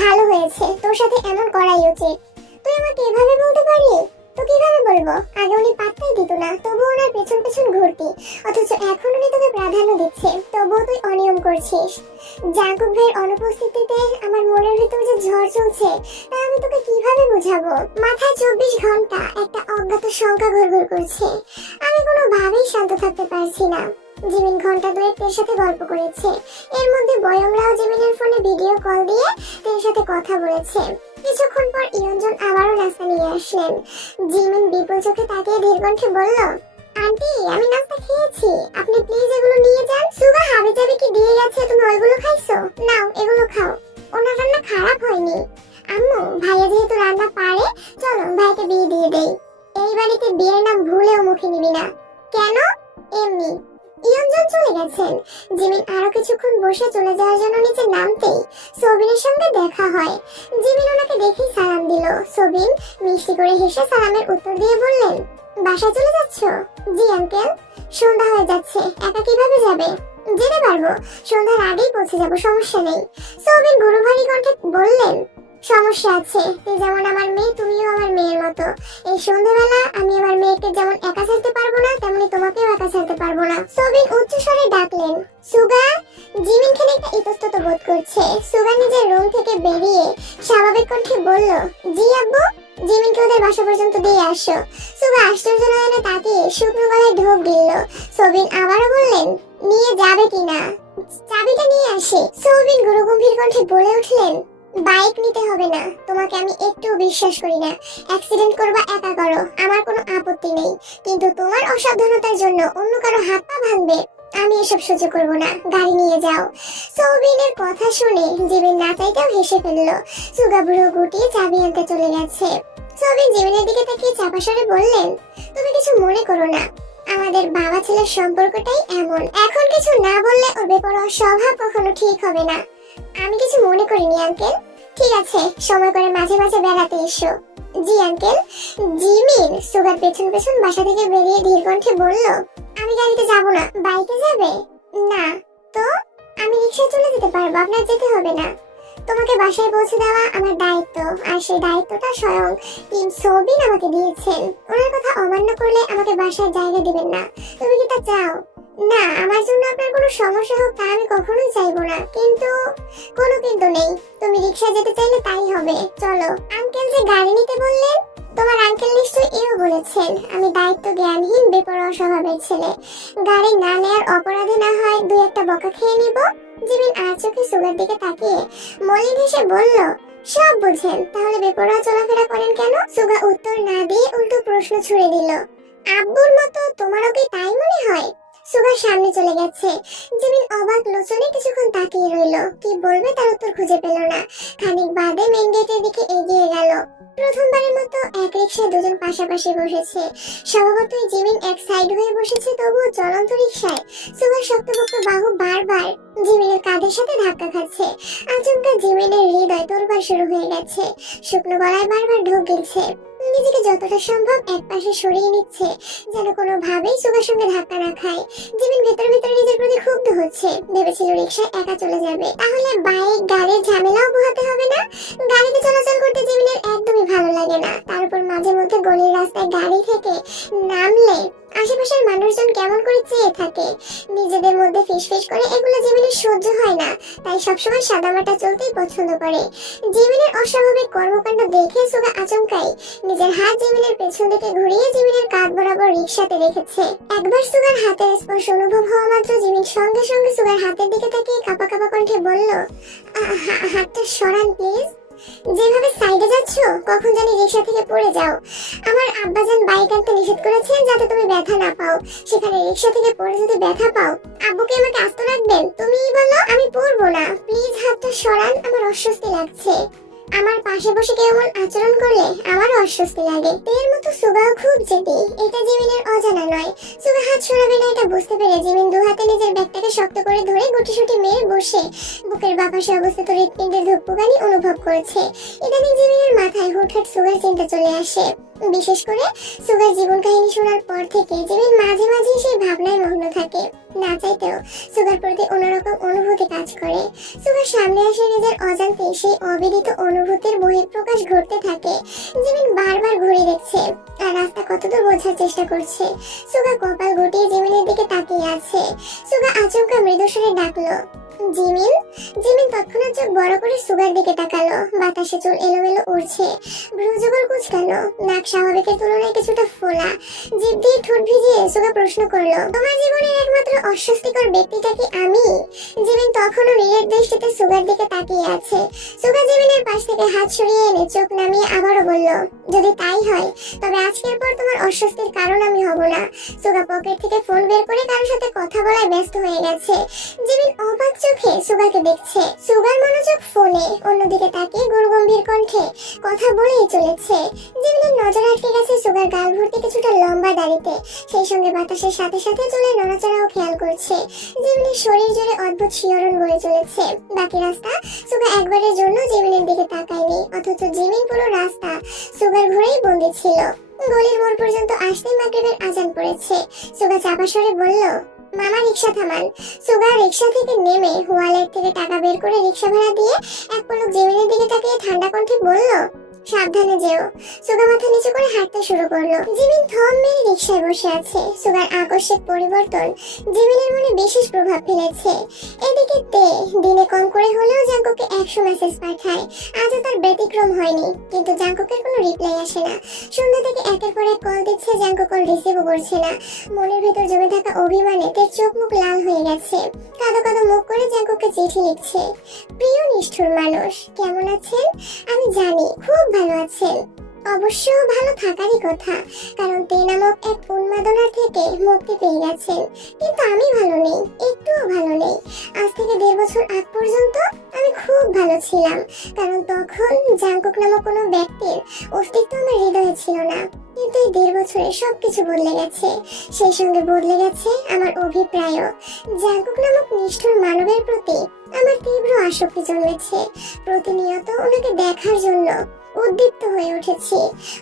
ভালো হয়েছে, তোর সাথে এমন করাই উচিত। তুই আমাকে এভাবে বলতে পারলি? তো কিভাবে বলবো? আগে উনি পাত্তাই দিত না, তবু ওনার পেছন পেছন ঘুরতি, অথচ এখন উনি তোকে প্রাধান্য দিচ্ছে, তবুও তুই অনিয়ম করছিস। জাঙ্কুক ভাইয়ের অনুপস্থিতিতে আমার মনের ভিতর যে ঝড় চলছে তা আমি তোকে কিভাবে বুঝাবো? মাথায় 24 ঘন্টা একটা অজ্ঞাত শঙ্কা ঘুরঘুর করছে। আমি কোনোভাবেই শান্ত থাকতে পারছি না। জিমিন ঘন্টা দুয়েক তের সাথে গল্প করেছে। এর মধ্যে বয়ংরাও জিমিনের ফোনে ভিডিও কল দিয়ে তের সাথে কথা বলেছে। কিছুক্ষণ পর ইয়নজন আবারও নাস্তা নিয়ে আসলেন। জিমিন বিপুল চোখে তাকিয়ে ধীর কণ্ঠে বলল, আন্টি আমি নাস্তা খেয়েছি, আপনি প্লিজ এগুলো নিয়ে যান। সুগা হাবি জাবি কি দিয়ে গেছে, তুমি ওইগুলো খাইছো? নাও এগুলো খাও। ওনার রান্না খারাপ হয়নি। আম্মু, ভাইয়া যেহেতু রান্না পারে, চলো ভাইকে বিয়ে দিয়ে দেই। এই বাড়িতে বিয়ের নাম ভুলেও মুখে নিবি না। কেন? এমনি। ইয়নজন চলে গেছেন। জিমিন আরো কিছুক্ষণ বসে চলে যাওয়ার জন্য নিচে নামতেই সোবিনের সঙ্গে দেখা হয়। জিমিন ওনাকে দেখেই সালাম দিল। সোবিন মিষ্টি করে হেসে সালামের উত্তর দিয়ে বললেন, বাসায় চলে যাচ্ছ? জি আঙ্কেল। সন্ধ্যা হয়ে যাচ্ছে, একা কিভাবে যাবে? যেতে পারবো, সন্ধ্যার আগেই পৌঁছে যাবো, সমস্যা নেই। সোবিন গুরুভারী কণ্ঠে বললেন, সমস্যা আছে। তুই যেমন আমার মেয়ে, তুমিও আমার মেয়ের মতো। এই সন্ধ্যাবেলা আমি আমার মেয়েকে যেমন একা ছাড়তে পারবো না, তেমনি তোমাকেও একা ছাড়তে পারবো না। সোবিন উচ্চস্বরে ডাকলেন, সুগা। জিমিন খানিকটা ইতস্তত বোধ করছে। সুগা নিজের রুম থেকে বেরিয়ে স্বাভাবিক কণ্ঠে বলল, জি আব্বু। জিমিনকে ওদের বাসা পর্যন্ত দিয়ে আসো। সুগা আশ্চর্য নয়নে তাকিয়ে শুকনো গলায় ঢোক গিলল। সোবিন আবারও বললেন, নিয়ে যাবে কিনা? চাবিটা নিয়ে আসি। সোবিন গুরুগম্ভীর কণ্ঠে বলে উঠলেন, বাইক নিতে হবে না, তোমাকে আমি একটুও বিশ্বাস করি না। অ্যাক্সিডেন্ট করবা একা করো, আমার কোনো আপত্তি নেই, কিন্তু তোমার অসাবধানতার জন্য অন্য কারো হাত পা ভাঙবে, আমি এসব সহ্য করব না। গাড়ি নিয়ে যাও। সৌবিনের কথা শুনে জিমিন না চাইতেও হেসে ফেলল। সুগা বুড়ো গুটিয়ে চাবি আনতে চলে গেছে। সৌবিন জিমিনের দিকে তাকিয়ে চাপা স্বরে বললেন, তুমি কিছু মনে করো না, আমাদের বাবা ছেলের সম্পর্কটাই এমন। এখন কিছু না বললে ওর বেপরোয়া স্বভাব কখনো ঠিক হবে না। আমি কিছু মনে করিনি আঙ্কেল। ঠিক আছে, সময় করে মাঝে মাঝে বেড়াতে এসো। জি আঙ্কেল। জিমিন সুগার পেছন পেছন বাসা থেকে বেরিয়ে ধীর কণ্ঠে বলল, আমি গাড়িতে যাব না। বাইকে যাবে? না। তো আমি রিকশায় চলে যেতে পারবো, আপনার যেতে হবে না। তোমাকে বাসায় পৌঁছে দেওয়া আমার দায়িত্ব, আর সেই দায়িত্বটা স্বয়ং টিম সোবিন আমাকে দিয়েছেন। ওনার কথা অমান্য করলে আমাকে বাসায় জায়গা দিবেন না। তুমি কি তা চাও? না, আমার জন্য আপনার কোনো সমস্যা হোক তা আমি কখনোই চাইবো না, কিন্তু কোনো কিন্তু নেই। তুমি রিকশা যেতে চাইলে তাই হবে। চলো। আঙ্কেল যে গাড়ি নিতে বললেন, তোমার আঙ্কেল নিশ্চয়ই এও বলেছেন আমি দায়িত্ব জ্ঞানহীন বেপরোয়া স্বভাবের ছেলে। গাড়ি না নেয়ার অপরাধে না হয় দুই একটা বকা খেয়ে নিব। জিমিন আর চোখে সুগার দিকে তাকিয়ে মলিন হেসে বলল, সব বুঝেন, তাহলে বেপরোয়া চলাফেরা করেন কেন? সুগা উত্তর না দিয়ে উল্টো প্রশ্ন ছুড়ে দিল, আব্বুর মতো তোমারও কি তাই মনে হয়? সুগার সামনে চলে গেছে। জিমিন অবাক লোচনে কিছুক্ষণ তাকিয়ে রইল, কি বলবে তার উত্তর খুঁজে পেল না। খানিক বাদে মেইন গেটের দিকে এগিয়ে গেল। প্রথমবারের মতো এক রিকশায় দুজন পাশাপাশি বসেছে। স্বভাবতই জিমিন এক সাইড হয়ে বসেছে, তবুও চলন্ত রিকশায় সুগার শক্তপোক্ত বাহু বারবার জিমিনের কাঁধের সাথে ধাক্কা খাচ্ছে। আচমকা জিমিনের হৃদয় তোলপাড় শুরু হয়ে গেছে। শুকনো গলায় বারবার ঢোক গিলছে। নিজেকে যতটা সম্ভব এক পাশে সরিয়ে নিচ্ছে, যেন কোনোভাবেই সুগার সঙ্গে ধাক্কা না খায়। জিমিন ভেতরে ভেতরে নিজের প্রতি ক্ষুব্ধ হচ্ছে। ভেবেছিল রিকশায় একা চলে যাবে, তাহলে বাইক গাড়ির ঝামেলাও পোহাতে হবে না। গাড়িতে চলাচল করতে জিমিনের একদমই ভালো লাগে না। তার উপর মাঝে মধ্যে গলির রাস্তায় গাড়ি থেকে নামলে আশেপাশের মানুষজন কেমন করে চেয়ে থাকে, নিজেদের মধ্যে ফিসফিস করে, এগুলো জিমিনের সহ্য হয় না। তাই সবসময় সাদামাটা চলতেই পছন্দ করে। জিমিনের অস্বাভাবিক কর্মকাণ্ড দেখে সুগা আচমকাই নিজের হাত জিমিনের পেছন দিকে ঘুরিয়ে জিমিনের কাঁধ বরাবর রিকশাতে রেখেছে। একবার সুগার হাতের স্পর্শ অনুভব হওয়া মাত্র জিমিন সঙ্গে সঙ্গে সুগার হাতের দিকে তাকিয়ে কাঁপা কাঁপা কণ্ঠে বলল, হাতটা সরান প্লিজ। যেভাবে সাইডে যাচ্ছ, কখন জানি রিকশা থেকে পড়ে যাও। আমার আব্বাজান বাইক আনতে নিষেধ করেছেন যাতে তুমি ব্যথা না পাও, সেখানে রিকশা থেকে পড়ে যদি ব্যথা পাও, আব্বুকে আমাকে আস্ত রাখবেন? তুমিই বলো। আমি পড়বো না, প্লিজ হাতটা সরান, আমার অস্বস্তি লাগছে। আমার পাশে বসে কেউ এমন আচরণ করলে আমারও অস্বস্তি লাগে। এর মতো সুগাও খুব জেদি, এটা জিমিনের অজানা নয়। সুগা হাত সরাবে না এটা বুঝতে পেরে জিমিন দু হাতে নিজের ব্যাগটাকে শক্ত করে ধরে গুটিসুটি মেরে বসে বুকের বাপাসে অবস্থিত হৃৎপিণ্ডের ধুকপুকানি অনুভব করেছে। ইদানিং জিমিনের মাথায় হুটহাট সুগার চিন্তা চলে আসে। বিশেষ করে সুগার জীবন কাহিনী শোনার পর থেকে জিমিন মাঝে মাঝে সেই ভাবনায় মগ্ন থাকে। না চাইতেও সুগার প্রতি অন্যরকম অনুভূতি কাজ করে। সুগার সামনে আসে নিজের অজান্তে সেই অবিদিত অনুভূতির বহিঃপ্রকাশ ঘটতে থাকে। জিমিন বারবার ঘুরে দেখছে আর রাস্তা কতদূর বোঝার চেষ্টা করছে। সুগা কপাল গুটিয়ে জিমিনের দিকে তাকিয়ে আছে। সুগা আচমকা মৃদুস্বরে ডাকলো, জিমিন। জিমিন তৎক্ষণাৎ চোখ বড় করে সুগার দিকে তাকালো। বাতাসে চুল এলোমেলো উড়ছে, ভ্রুযুগল কুঁচকানো, নাক স্বাভাবিকের তুলনায় কিছুটা ফোলা। জিভ দিয়ে ঠোঁট ভিজিয়ে সুগা প্রশ্ন করলো, তোমার জীবনের একমাত্র অস্বস্তিকর ব্যক্তিটা কি আমি? জিমিন তখনও নিরেট দৃষ্টিতে সুগার দিকে তাকিয়ে আছে। সুগা জিমিনের পাশ থেকে হাত সরিয়ে এনে চোখ নামিয়ে আবারও বলল, যদি তাই হয় তবে আজকের পর তোমার অস্বস্তির কারণ আমি হব না। সুগা পকেট থেকে ফোন বের করে কারোর সাথে কথা বলায় ব্যস্ত হয়ে গেছে। জিমিন অবাক চোখে সুগাকে দেখছে। সুগার মনোযোগ ফোনে, অন্যদিকে তাকিয়ে গুরুগম্ভীর কণ্ঠে কথা বলেই চলেছে। জিমিনের নজর আটকে গেছে সুগার গাল ভর্তি কিছুটা লম্বা দাড়িতে। সেই সঙ্গে বাতাসের সাথে সাথে চুলের নড়াচড়াও খেয়াল করছে। জিমিনের শরীর জুড়ে অদ্ভুত শিহরণ বয়ে চলেছে। বাকি রাস্তা সুগা একবারের জন্য জিমিনের দিকে তাকায়নি, অথচ জিমিন পুরো রাস্তা সুগার ঘুরেই বন্দী ছিল। গলির মোড় পর্যন্ত আসতেই মাগরিবের আজান পড়েছে। সুগা চাপা স্বরে বলল, মামা রিকশা থামান। সুগা রিকশা থেকে নেমে ওয়ালেট থেকে টাকা বের করে রিকশা ভাড়া দিয়ে এক পলক জিমিনের দিকে তাকিয়ে ঠান্ডা কণ্ঠে বলল, সাবধানে যেও। সুগা মাথা নিচু করে হাঁটতে শুরু করলো। জিমিন থম মেরে রিকশায় বসে আছে। সুগার আকস্মিক পরিবর্তন জিমিনের মনে বিশেষ প্রভাব ফেলেছে। এদিকে দিনে কম করে হলেও জাঙ্কুকে 100 মেসেজ পাঠায়। আজও তার ব্যতিক্রম হয়নি, কিন্তু জাঙ্কুকের কোনো রিপ্লাই আসে না। সন্ধ্যা থেকে একের পর এক কল দিচ্ছে, জাঙ্কু কল রিসিভও করছে না। মনের ভেতর জমে থাকা অভিমানে তার চোখ মুখ লাল হয়ে গেছে। কাঁদো কাঁদো মুখ করে জাঙ্কুকে চিঠি লিখছে, প্রিয় নিষ্ঠুর মানুষ, কেমন আছেন? আমি জানি খুব ভালো আছেন। অবশ্য ভালো থাকারই কথা, কারণ নামক এক উন্মাদনার থেকে মুক্তি পেয়ে গেছেন। কিন্তু আমি ভালো নেই, একটুও ভালো নেই। আজ থেকে 1.5 বছর আগ পর্যন্ত আমি খুব ভালো ছিলাম, কারণ তখন জাঙ্কুক নামক কোনো ব্যক্তির অস্তিত্ব আমার হৃদয়ে ছিল না। কিন্তু এই 1.5 বছরে সবকিছু বদলে গেছে। সেই সঙ্গে বদলে গেছে আমার অভিপ্রায়। জাঙ্কুক নামক নিষ্ঠুর মানবের প্রতি আমার তীব্র আসক্তি জন্মেছে। প্রতিনিয়ত ওনাকে দেখার জন্য উদ্দীপ্ত হয়ে উঠেছি।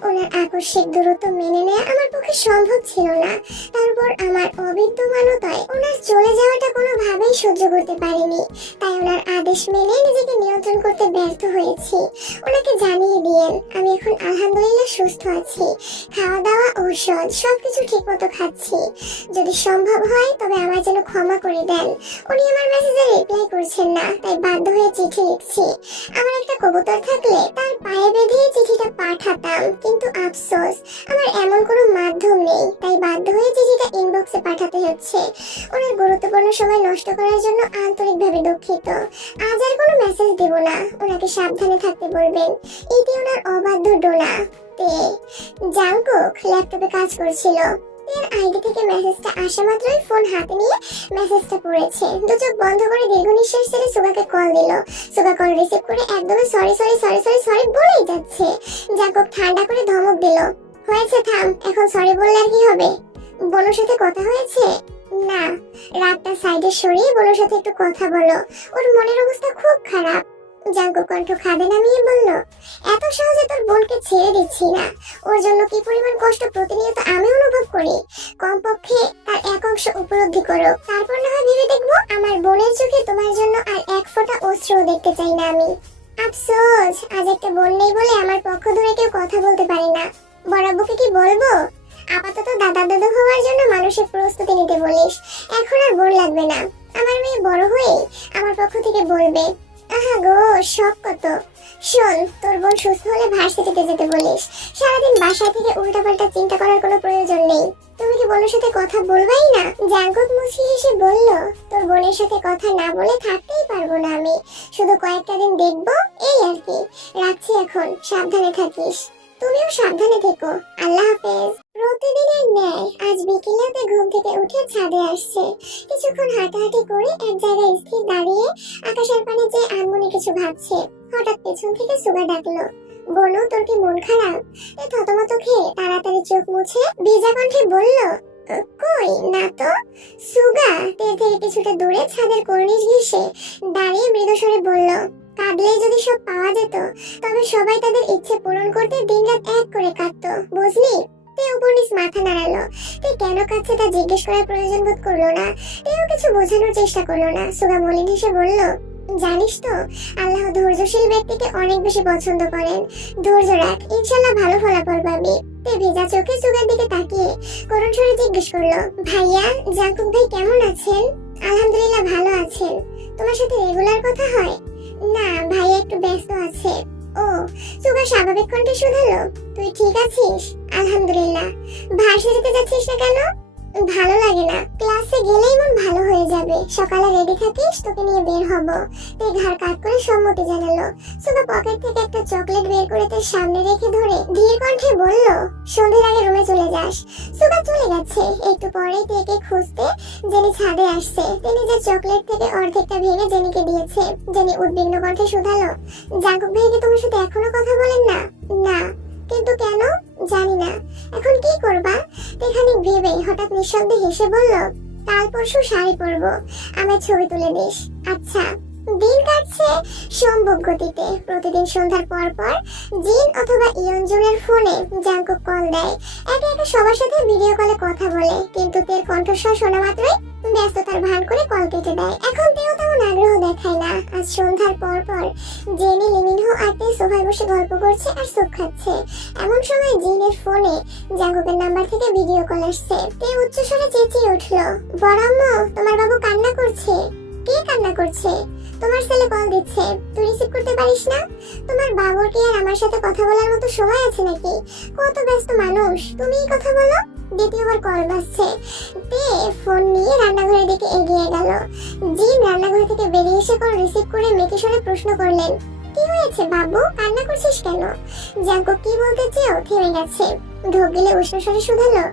ওনার আকস্মিক দূরত্ব মেনে নেওয়া আমার পক্ষে সম্ভব ছিল না। তারপর আমার অবিদ্যমানতায় ওনার চলে যাওয়াটা কোনোভাবেই সহ্য করতে পারিনি। তাই ওনার আদেশ মেনে নিজেকে নিয়ন্ত্রণ করতে ব্যর্থ হয়েছি। ওনাকে জানিয়ে দিয়েন আমি এখন আলহামদুলিল্লাহ সুস্থ আছি। খাওয়া দাওয়া, ঔষধ সবকিছু ঠিক মতো খাচ্ছি। যদি সম্ভব হয় তবে আমার যেন ক্ষমা করে দেন। উনি আমার মেসেজে রিপ্লাই করছেন না, তাই বাধ্য হয়ে চিঠি লিখছি। আমার একটা কবুতর থাকলে তার পায়ে বেঁধে চিঠিটা পাঠাতাম, কিন্তু আফসোস আমার এমন কোনো মাধ্যম নেই, তাই বাধ্য হয়ে চিঠিটা ইনবক্সে পাঠাতে হচ্ছে। ওনার গুরুত্বপূর্ণ সময় নষ্ট করার জন্য আন্তরিকভাবে দুঃখিত। আজ আর কোনো মেসেজ দেব না, ওনাকে সাবধানে থাকতে বলবেন। এটি ওনার অবাধ্য ডোনা। তে জাংকুক ল্যাপটপে কাজ করছিল। এর আইডি থেকে মেসেজটা আসা মাত্রই ফোন হাতে নিয়ে মেসেজটা পড়েছে। দু চোখ বন্ধ করে দীর্ঘ নিঃশ্বাস ছেড়ে সুগাকে কল দিল। সুগা কল রিসিভ করে একদমই sorry sorry sorry sorry sorry বলেই যাচ্ছে। জাংকুক ঠান্ডা করে ধমক দিল, হয়েছে থাম, এখন সরি বললে আর কি হবে? বলোর সাথে কথা হয়েছে? না। রাগটা সাইডে সরিয়ে বলোর সাথে একটু কথা বলো, ওর মনের অবস্থা খুব খারাপ। জাংকুক কণ্ঠ খাদে নামিয়ে বলল, এত সহজে তোর বোনকে ছেড়ে দিচ্ছি না। ওর জন্য কি পরিমাণ কষ্ট প্রতিনিয়ত আমি অনুভব করি, কমপক্ষে তার এক অংশ উপলব্ধি করো, তারপর না হয় ভেবে দেখবো। আমার বোনের চোখে তোমার জন্য আর এক ফোঁটা অশ্রু দেখতে চাই না আমি। আফসোস আজ একটা বোন নেই বলে আমার পক্ষ ধরে কেউ কথা বলতে পারে না। বড়াব্বুকে কি বলবো? আপাতত দাদা দাদু হওয়ার জন্য মানসিক প্রস্তুতি নিতে বলিস, এখন আর বোন লাগবে না। আমার মেয়ে বড় হয়ে আমার পক্ষ থেকে বলবে। আহা গো, শখ কত। শোন, তোর বোন সুস্থ হলে ভার্সিটিতে যেতে বলিস। সারাদিন বাসায় থেকে উল্টাপাল্টা চিন্তা করার কোনো প্রয়োজন নেই। তুমি কি বোনের সাথে কথা বলবাই না? জাংকুক মুচকি হেসে বলল, তোর বোনের সাথে কথা না বলে থাকতেই পারবো না আমি, শুধু কয়েকটা দিন দেখবো, এই আর কি। রাখছি এখন, সাবধানে থাকিস। তুমিও সাবধানে থেকো, আল্লাহ হাফেজ। প্রতিদিনের ন্যায় আজ বিকেলে ঘুম থেকে উঠে ছাদে আসছে। কিছুক্ষণ হাঁটাহাঁটি করে এক জায়গায় স্থির দাঁড়িয়ে আকাশের পানে যে আনমনে কিছু ভাবছে। হঠাৎ পেছন থেকে সুগা ডাকলো, বোনু তোর কি মন খারাপ? এ থতমত খেয়ে তাড়াতাড়ি চোখ মুছে ভিজা কণ্ঠে বলল, কই না তো। সুগা তের থেকে কিছুটা দূরে ছাদের কর্নিশ ঘেঁষে দাঁড়িয়ে মৃদু স্বরে বলল, কাঁদলেই যদি সব পাওয়া যেত তবে সবাই তাদের ইচ্ছে পূরণ করতে দিনরাত এক করে কাঁদতো, বুঝলি? তে উপর নিচ মাথা নাড়ালো। তে কেন কাঁদছে তা জিজ্ঞেস করার প্রয়োজন বোধ করলো না। তেও কিছু বোঝানোর চেষ্টা করলো না। সুগা মলিন হেসে বলল, জানিস তো আল্লাহ ধৈর্যশীল ব্যক্তিকে অনেক বেশি পছন্দ করেন। ধৈর্য রাখ, ইনশাল্লাহ ভালো ফলাফল পাবি। তে ভেজা চোখে সুগার দিকে তাকিয়ে করুণ স্বরে জিজ্ঞেস করলো, ভাইয়া জাংকুক ভাই কেমন আছেন? আলহামদুলিল্লাহ ভালো আছেন। তোমার সাথে রেগুলার কথা হয়? না, ভাইয়া একটু ব্যস্ত আছে। ও, সুগা স্বাভাবিক কণ্ঠে শুধালো, তুই ঠিক আছিস? আলহামদুলিল্লাহ। ভার্সিটিতে যাচ্ছিস না কেন? ভালো লাগে না, ক্লাসে গেলেই মন ভালো হয়ে যাবে। সকালে রেডি থাকিস, তোকে নিয়ে বের হব। তে ঘাড় কাট করে সম্মতি জানালো। সুগা পকেট থেকে একটা চকলেট বের করে তার সামনে রেখে ধরে ধীর কণ্ঠে বলল, সন্ধ্যের আগে রুমে চলে যাস। সুগা চলে গেছে। একটু পরেই তেকে খুঁজতে জেনি ছাদে আসছে। তিনি যে চকলেট থেকে অর্ধেকটা ভেঙে জেনিকে দিয়েছে। জেনি উদ্বিগ্ন কণ্ঠে শুধালো, জাংকুক ভাই কি তোমার সাথে এখনো কথা বলেন না? না। কিন্তু কেন? জানি না। এখন কি করবা? এখানে ভেবে হঠাৎ নিঃশব্দে হেসে বলল, কাল পরশু শাড়ি পরবো, আমার ছবি তুলে দিস। আচ্ছা। দিন কাটছে সম্ভব গতিতে। প্রতিদিন সন্ধ্যার পর পর জিন অথবা ইয়নজুনের ফোনে জাংকুক কল দেয়। একে একে সবার সাথে ভিডিও কলে কথা বলে, কিন্তু তের কণ্ঠস্বর শোনা মাত্রই ব্যস্ততার ভান করে কল কেটে দেয়। এখন তেও তেমন আগ্রহ দেখায় না। আজ সন্ধ্যার পর পর জেনি, লিমিনহো আর তে সোফায় বসে গল্প করছে আর সুপ খাচ্ছে। এমন সময় জিনের ফোনে জাংকুকের নাম্বার থেকে ভিডিও কল আসছে। তে উচ্চস্বরে চেঁচিয়ে উঠলো, বড়াম্মু তোমার বাবু কান্না করছে। কে কান্না করছে? তোমার ছেলে কল দিচ্ছে, তুই রিসিভ করতে পারিস না? তোমার বাবুর কি আর আমার সাথে কথা বলার মতো সময় আছে নাকি? কত ব্যস্ত মানুষ, তুমিই কথা বলো। দ্বিতীয়বার কল বাজছে। তে ফোন নিয়ে রান্নাঘরের দিকে এগিয়ে গেল। জিন রান্নাঘর থেকে বেরিয়ে এসে কল রিসিভ করে মেকি স্বরে প্রশ্ন করলেন, কি হয়েছে বাবু, কান্না করছিস কেন? জাংকুক কি বলতে চেয়েও থেমে গেছে। ঢোক গিলে উষ্ণ স্বরে শুধালো,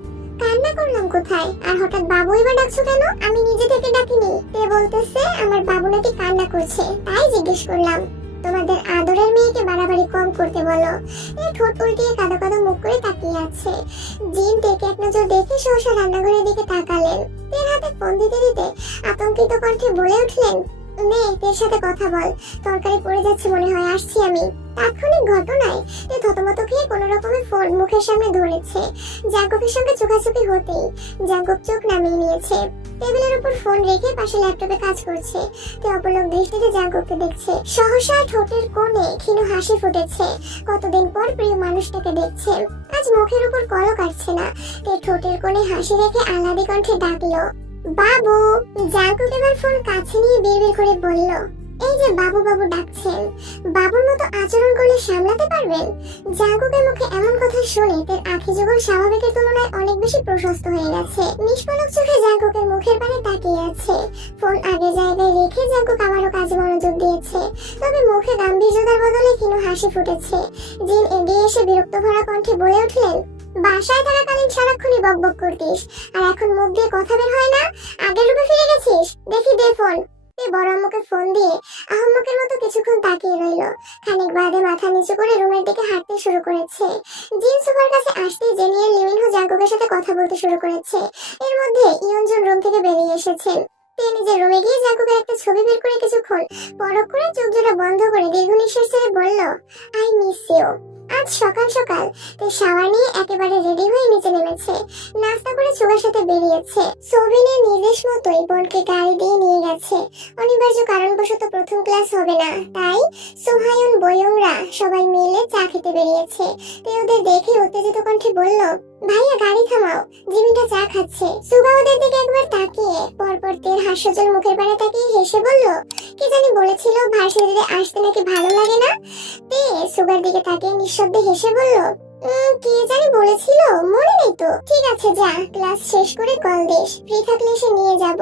কান্না করলাম কোথায়? আর হঠাৎ বাবু এবার ডাকছো কেন? আমি নিজে থেকে ডাকিনি। তে বলতেছে আমার বাবু নাকি কান্না করছে, তাই জিজ্ঞেস করলাম। তোমাদের আদরের মেয়েকে বাড়াবাড়ি কম করতে বলো। এ ঠোঁট উল্টিয়ে কাদো কাদো মুখ করে তাকিয়ে আছে। জিন তেকে এক নজর দেখে সহসা রান্নাঘরের দিকে তাকালেন। তের হাতে ফোন দিতে দিতে আতঙ্কিত কণ্ঠে বলে উঠলেন, নে তের সাথে কথা বল, তরকারি পড়ে যাচ্ছে মনে হয়, আসছি আমি। তাৎক্ষণিক ঘটনায় তে থতমত খেয়ে কোনো রকমের ফোন মুখের সামনে ধরেছে। জাঙ্কুকের সঙ্গে চোখাচোখি হতেই জাঙ্কুক চোখ নামিয়ে নিয়েছে। টেবিলের উপর ফোন রেখে পাশে ল্যাপটপে কাজ করছে। তে অপলক দৃষ্টিতে জাঙ্কুককে দেখছে। সহসা ঠোঁটের কোণে ক্ষীণ হাসি ফুটেছে। কতদিন পর প্রিয় মানুষটাকে দেখছে। আজ মুখের উপর কলও কাটছে না। তে ঠোঁটের কোণে হাসি রেখে আহ্লাদী কণ্ঠে ডাকলো, বাবু। জাঙ্কুক এবার ফোন কাছে নিয়ে বিড়বিড় করে বলল, এই যে বাবু বাবু ডাকছেন, বাবুর মতো আচরণ করলে সামলাতে পারবেন? জাঙ্কুকের মুখে এমন কথা শুনে তার আঁখি যুগল স্বাভাবিকের তুলনায় অনেক বেশি প্রশস্ত হয়ে গেছে। নিষ্পলক চোখে জাঙ্কুকের মুখের পানে তাকিয়ে আছে। ফোন আগের জায়গায় রেখে জাঙ্কুক আবারও কাজে মনোযোগ দিয়েছে। তবে মুখে গাম্ভীর্যতার বদলে ক্ষীণ হাসি ফুটেছে। জিন এগিয়ে এসে বিরক্ত ভরা কণ্ঠে বলে উঠলেন, বাসায় থাকাকালীন সারাক্ষণই বকবক করতিস, আর এখন মুখ দিয়ে কথা বের হয় না? আগের রূপে ফিরে গেছিস? দেখি দে ফোন। বড় আম্মুকে ফোন দিয়ে আহম্মকের মতো কিছুক্ষণ তাকিয়ে রইল। খানিক বাদে মাথা নিচু করে রুমের দিকে হাঁটতে শুরু করেছে। জিন সোফার কাছে আসতেই জেনিয়ার লিমিনহো জাঙ্কুকের সাথে কথা বলতে শুরু করেছে। এর মধ্যে ইয়নজন রুম থেকে বেরিয়ে এসেছেন। তিনি নিজের রুমে গিয়ে জাঙ্কুকের একটা ছবি বের করে কিছুক্ষণ পরখ করে চোখ জোড়া বন্ধ করে দীর্ঘ নিঃশ্বাস ছেড়ে বলল, আই মিস ইউ। আজ সকাল সকাল শাওয়ার নিয়ে একেবারে রেডি হয়ে নিচে নেমেছে। নাস্তা করে সুগার সাথে বেরিয়েছে। সোভিনের নির্দেশ মতোই বোনকে গাড়ি দিয়ে নিয়ে গেছে। অনিবার্য কারণবশত প্রথম ক্লাস হবে না, তাই সোহায়ন বয়ংরা সবাই মিলে চা খেতে বেরিয়েছে। ওদের দেখে উত্তেজিত কণ্ঠে বলল, ভাইয়া গাড়ি থামাও, জিমিনটা চা খাচ্ছে। সুগা ওদের দিকে একবার তাকিয়ে পরপর তের হাস্যজল মুখের পানে তাকিয়ে হেসে বলল, কি জানি বলেছিল ভার্সিটিতে আসতে নাকি ভালো লাগে না। তে সুগার দিকে তাকিয়ে নিঃশব্দে হেসে বলল, কি জানি বলেছিল, মনে নেই তো। ঠিক আছে যা, ক্লাস শেষ করে কল দিস, ফ্রি থাকলে এসে নিয়ে যাব।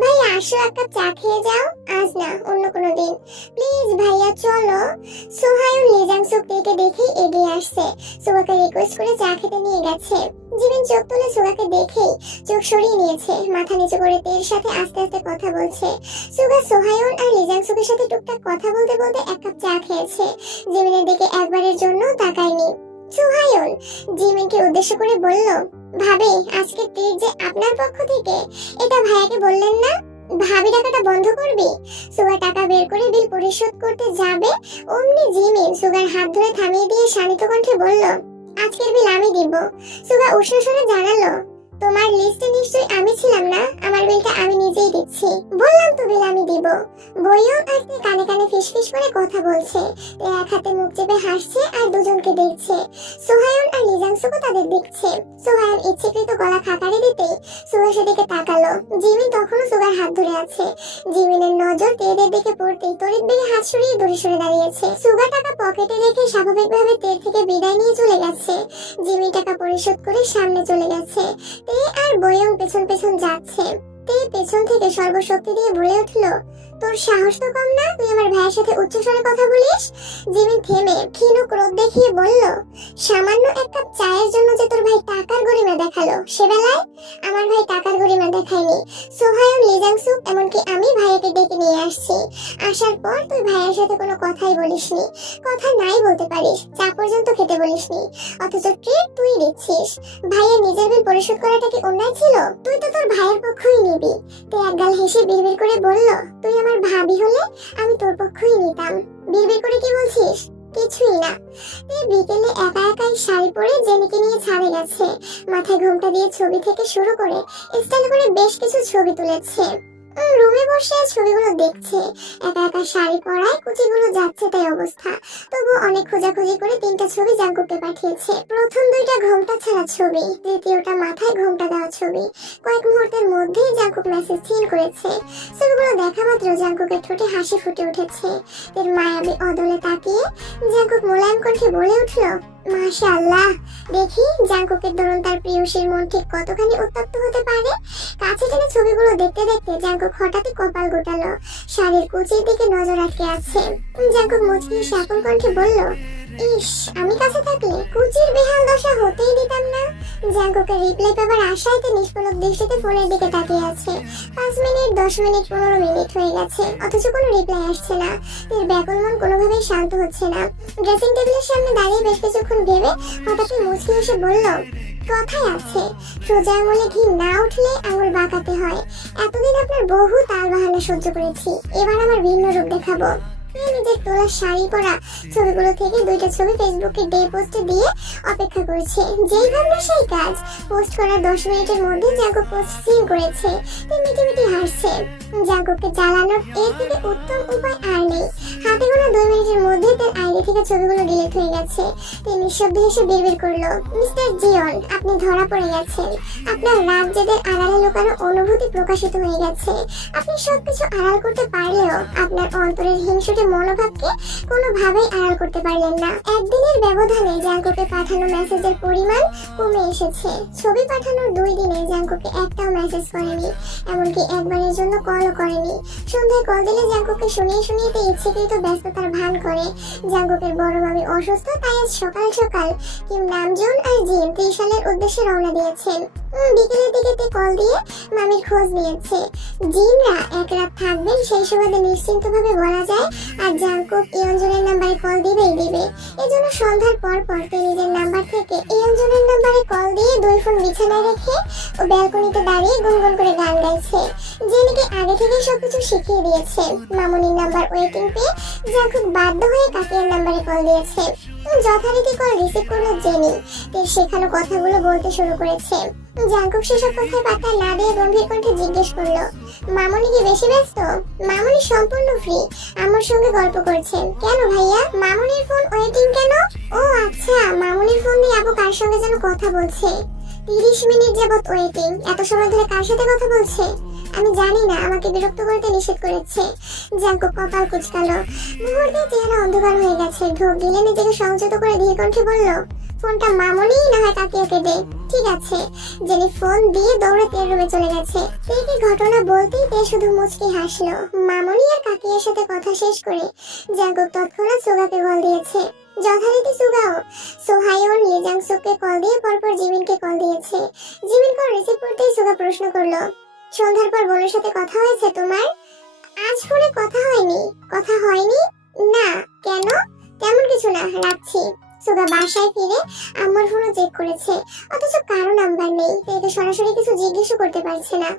ভাইয়া আসো, এক কাপ চা খেয়ে যাও। আজ না, অন্য কোনো দিন। প্লিজ ভাইয়া চলো। সোহায়ুন লিজাংসুক তেকে দেখে এগিয়ে আসছে। সুগাকে রিকোয়েস্ট করে চা খেতে নিয়ে গেছে। জিমিন চোখ তুলে সুগাকে দেখেই চোখ সরিয়ে নিয়েছে। মাথা নিচু করে তের সাথে আস্তে আস্তে কথা বলছে। সুগা সোহায়ুন আর লিজাংসুকের সাথে টুকটাক কথা বলতে বলতে এক কাপ চা খেয়েছে। জিমিনের দিকে একবারের জন্য তাকায়নি। সোহায়ুন জিমিনকে উদ্দেশ্য করে বলল, ভাবি আজকে ট্রিট যে আপনার পক্ষ থেকে, এটা ভাইয়াকে বললেন না? ভাবি টাকাটা বন্ধ করবি? সুগা টাকা বের করে বিল পরিশোধ করতে যাবে, অমনি জিমিন সুগার হাত ধরে থামিয়ে দিয়ে শানিত কণ্ঠে বলল, আজকের বিল আমি দিব। সুগা উষ্ণ স্বরে জানালো, তোমার লিস্টে নিশ্চয়ই আমি ছিলাম না, আমার বিলটা আমি নিজেই দিচ্ছি। বললাম তো বিল আমি দিব। বইও আর তে কানে কানে ফিসফিস করে কথা বলছে। তে এক হাতে মুখ চেপে হাসছে আর দুজনকে দেখছে। সোহায়ন আর লিজাংসুকও তাদের দেখছে। সোহায়ন ইচ্ছাকৃত গলা খাকারি দিতেই সুগা সেদিকে তাকালো। জিমিন তখনও সুগার হাত ধরে আছে। জিমিনের নজর তেদের দিকে পড়তেই তড়িৎ বেগে হাত সরিয়ে দূরে সরে দাঁড়িয়েছে। সুগা টাকা পকেটে রেখে স্বাভাবিকভাবে তের থেকে বিদায় নিয়ে চলে গেছে। জিমিন টাকা পরিশোধ করে সামনে চলে গেছে। তে আর বয়ং পেছন পেছন যাচ্ছে। তে পেছন থেকে সর্বশক্তি দিয়ে বলে উঠল, তোর সাহস তো কম না, তুই আমার ভাইয়ের সাথে উচ্চস্বরে কথা বলিস। জিমিন থেমে ক্ষীণ ক্রোধ দেখিয়ে বলল, সামান্য এক কাপ চায়ের জন্য যে তোর ভাই টাকার গরিমা দেখালো, সে বেলায় আমার ভাই টাকার গরিমা দেখায়নি। সোহায়ন লিজাংসুক এমনকি আমি ভাইয়াকে ডেকে নিয়ে আসছি। আসার পর তুই ভাইয়ের সাথে কোনো কথাই বলিসনি। কথা নাই বলতে পারিস, চা পর্যন্ত খেতে বলিসনি, অথচ ট্রিট তুই দিচ্ছিস। ভাইয়া নিজের বিল পরিশোধ করাটা কি অন্যায় ছিল? তুই তো তোর ভাইয়ের পক্ষই নিবি। তে একগাল হেসে বিড়বিড় করে বলল, তুই আমার ভাবি হলে আমি তোর পক্ষই নিতাম। বিড়বিড় করে কি বলছিস? কিছুই না। বিকেলে একা একাই শাড়ি পরে জেনিকে নিয়ে ছাদে গেছে। মাথায় ঘোমটা দিয়ে ছবি থেকে শুরু করে স্টাইল করে বেশ কিছু ছবি তুলেছে। রুমে বসে ছবিগুলো দেখছে। একা একা শাড়ি পরায় কুচিগুলো যাচ্ছে তাই অবস্থা। তবু অনেক খোঁজাখুঁজি করে 3টা ছবি জাঙ্কুককে পাঠিয়েছে। প্রথম 2টা ঘোমটা ছাড়া ছবি, তৃতীয়টা মাথায় ঘোমটা দেওয়া ছবি। কয়েক মুহূর্তের মধ্যেই জাঙ্কুক মেসেজ সিন করেছে। ছবিগুলো দেখা মাত্র জাঙ্কুকের ঠোঁটে হাসি ফুটে উঠেছে। এর মায়াবী অদলে তাকিয়ে জাঙ্কুক মোলায়েম কণ্ঠে বলে উঠল, মাশাআল্লাহ। দেখি জাঙ্কুকের দরুন তার প্রিয়সীর মন ঠিক কতখানি উত্তপ্ত হতে পারে। কাছে টেনে ছবিগুলো দেখতে দেখতে জাঙ্কুক হঠাৎই কপাল গোটালো। শাড়ির কুচির দিকে নজর আটকে আছে। জাঙ্কুক মুচকি আপন কণ্ঠে বলল, ইস, আমি কাছে থাকলে কুচির বেহাল দশা হতেই দিতাম না। জাঙ্কুকের রিপ্লাই পাবার আশায় নিষ্পলক দৃষ্টিতে ফোনের দিকে তাকিয়ে আছে। 5 মিনিট, 10 মিনিট, 15 মিনিট হয়ে গেছে, অথচ কোনো রিপ্লাই আসছে না। এর ব্যাকুল মন কোনোভাবেই শান্ত হচ্ছে না। ড্রেসিং টেবিলের সামনে দাঁড়িয়ে বেশ কিছুক্ষণ ভেবে হঠাৎই মুচকি এসে বলল, কথাই আছে, সোজা আঙুলে ঘি না উঠলে আঙুল বাঁকাতে হয়। এতদিন আপনার বহু তাল বাহানা সহ্য করেছি, এবার আমার ভিন্ন রূপ দেখাবো। নিজের তোলা শাড়ি পরা ছবিগুলো থেকে 2টা ছবি ফেসবুকে ডে পোস্টে দিয়ে অপেক্ষা করছে। যেই ভাবনা সেই কাজ। পোস্ট করার 10 মিনিটের মধ্যে জাঙ্কুক পোস্ট সিন করেছে। মিটি হাসছে। জাঙ্কুককে জ্বালানোর এর থেকে উত্তম উপায় আর নেই। হাতে গোনা 2 মিনিটের মধ্যে তার আইডি থেকে ছবিগুলো ডিলিট হয়ে গেছে। তিনি নিঃশব্দে হেসে বিড়বিড় করলো, মিস্টার জিয়ন, আপনি ধরা পড়ে গেছেন। আপনার রাগ জেদের আড়ালে লুকানো অনুভূতি প্রকাশিত হয়ে গেছে। আপনি সবকিছু আড়াল করতে পারলেও আপনার অন্তরের হিংসুটে মনোভাবকে কোনোভাবেই আড়াল করতে পারলেন না। একদিনের ব্যবধানে জাঙ্কুকে পাঠানো মেসেজের পরিমাণ কমে এসেছে। ছবি পাঠানোর 2 দিনে জাঙ্কুকে একটাও মেসেজ করেনি, এমনকি একবারের জন্য কলও করেনি। সন্ধ্যায় কল দিলে জাঙ্কুকে শুনিয়ে ইচ্ছাকৃত ব্যস্ততার ভান করে। জাঙ্কুকের বড় মামি অসুস্থ, তাই আজ সকাল সকাল কিম নামজুন আর জিন ত্রিশালের উদ্দেশ্যে রওনা দিয়েছেন। বিকেলের দিকে কল দিয়ে মামির খোঁজ নিয়েছে। জিনরা এক রাত থাকবেন সেই সুবাদে নিশ্চিন্তভাবে বলা যায়। আর জাঙ্কুক ইয়ঞ্জনের নাম্বারে কল দিবে। এজন্য সন্ধ্যার পর নিজের নাম্বার থেকে ইয়ঞ্জনের নাম্বারে কল দিয়ে 2 ফোন বিছানায় রেখে ও ব্যালকনিতে দাঁড়িয়ে গুনগুন করে গান গাইছে। জেনিকে আগে থেকে সবকিছু শিখিয়ে দিয়েছে। মামুনির নাম্বার ওয়েটিং পেয়ে জাঙ্কুক বাধ্য হয়ে কাকিয়ার নাম্বারে কল দিয়েছে। যথারীতি কল রিসিভ করলো জেনি। তার শেখানো কথাগুলো বলতে শুরু করেছে। জাঙ্কুক সেসব কথায় পাত্তা না দিয়ে গম্ভীর কণ্ঠে জিজ্ঞেস করলো, মামুনি কি বেশি ব্যস্ত? মামুনি সম্পূর্ণ ফ্রি, আমার সঙ্গে গল্প করছেন। কেন ভাইয়া, মামুনির ফোন ওয়েটিং কেন? ও আচ্ছা, মামুনির ফোন দিয়ে আপু কার সঙ্গে যেন কথা বলছে। 30 মিনিট যাবত ওয়েটিং। এত সময় ধরে কার সাথে কথা বলছে? আমি জানি না, আমাকে বিরক্ত করতে নিষেধ করেছে। জাঙ্কুক কপাল কুঁচকালো। মুহূর্তে চেহারা অন্ধকার হয়ে গেছে। ঢোক গিলে নিজেকে সংযত করে ধীর কণ্ঠে বলল, ফোনটা মামুনি না হয় কাকিয়াকে দে। ঠিক আছে। জেনি ফোন দিয়ে দৌড়ে তের রুমে চলে গেছে। তেকে ঘটনা বলতেই তে শুধু মুচকি হাসলো। মামুনি আর কাকিয়ার সাথে কথা শেষ করে জাঙ্কুক তৎক্ষণাৎ সুগাকে কল দিয়েছে। যথারীতি সুগাও সোহায়ন লিজাংসুককে কল দিয়ে পরপর জিমিনকে কল দিয়েছে। জিমিন কল রিসিভ করতেই সুগা প্রশ্ন করলো, সন্ধ্যার পর বোনের সাথে কথা হয়েছে তোমার? আজ ফোনে কথা হয়নি। কথা হয়নি? না, কেন? তেমন কিছু না, রাখছি। সুগা বাসায় ফিরে আম্মার ফোনও চেক করেছে, অথচ কারো নাম্বার নেই। তাকে সরাসরি কিছু জিজ্ঞেসও করতে পারছে না।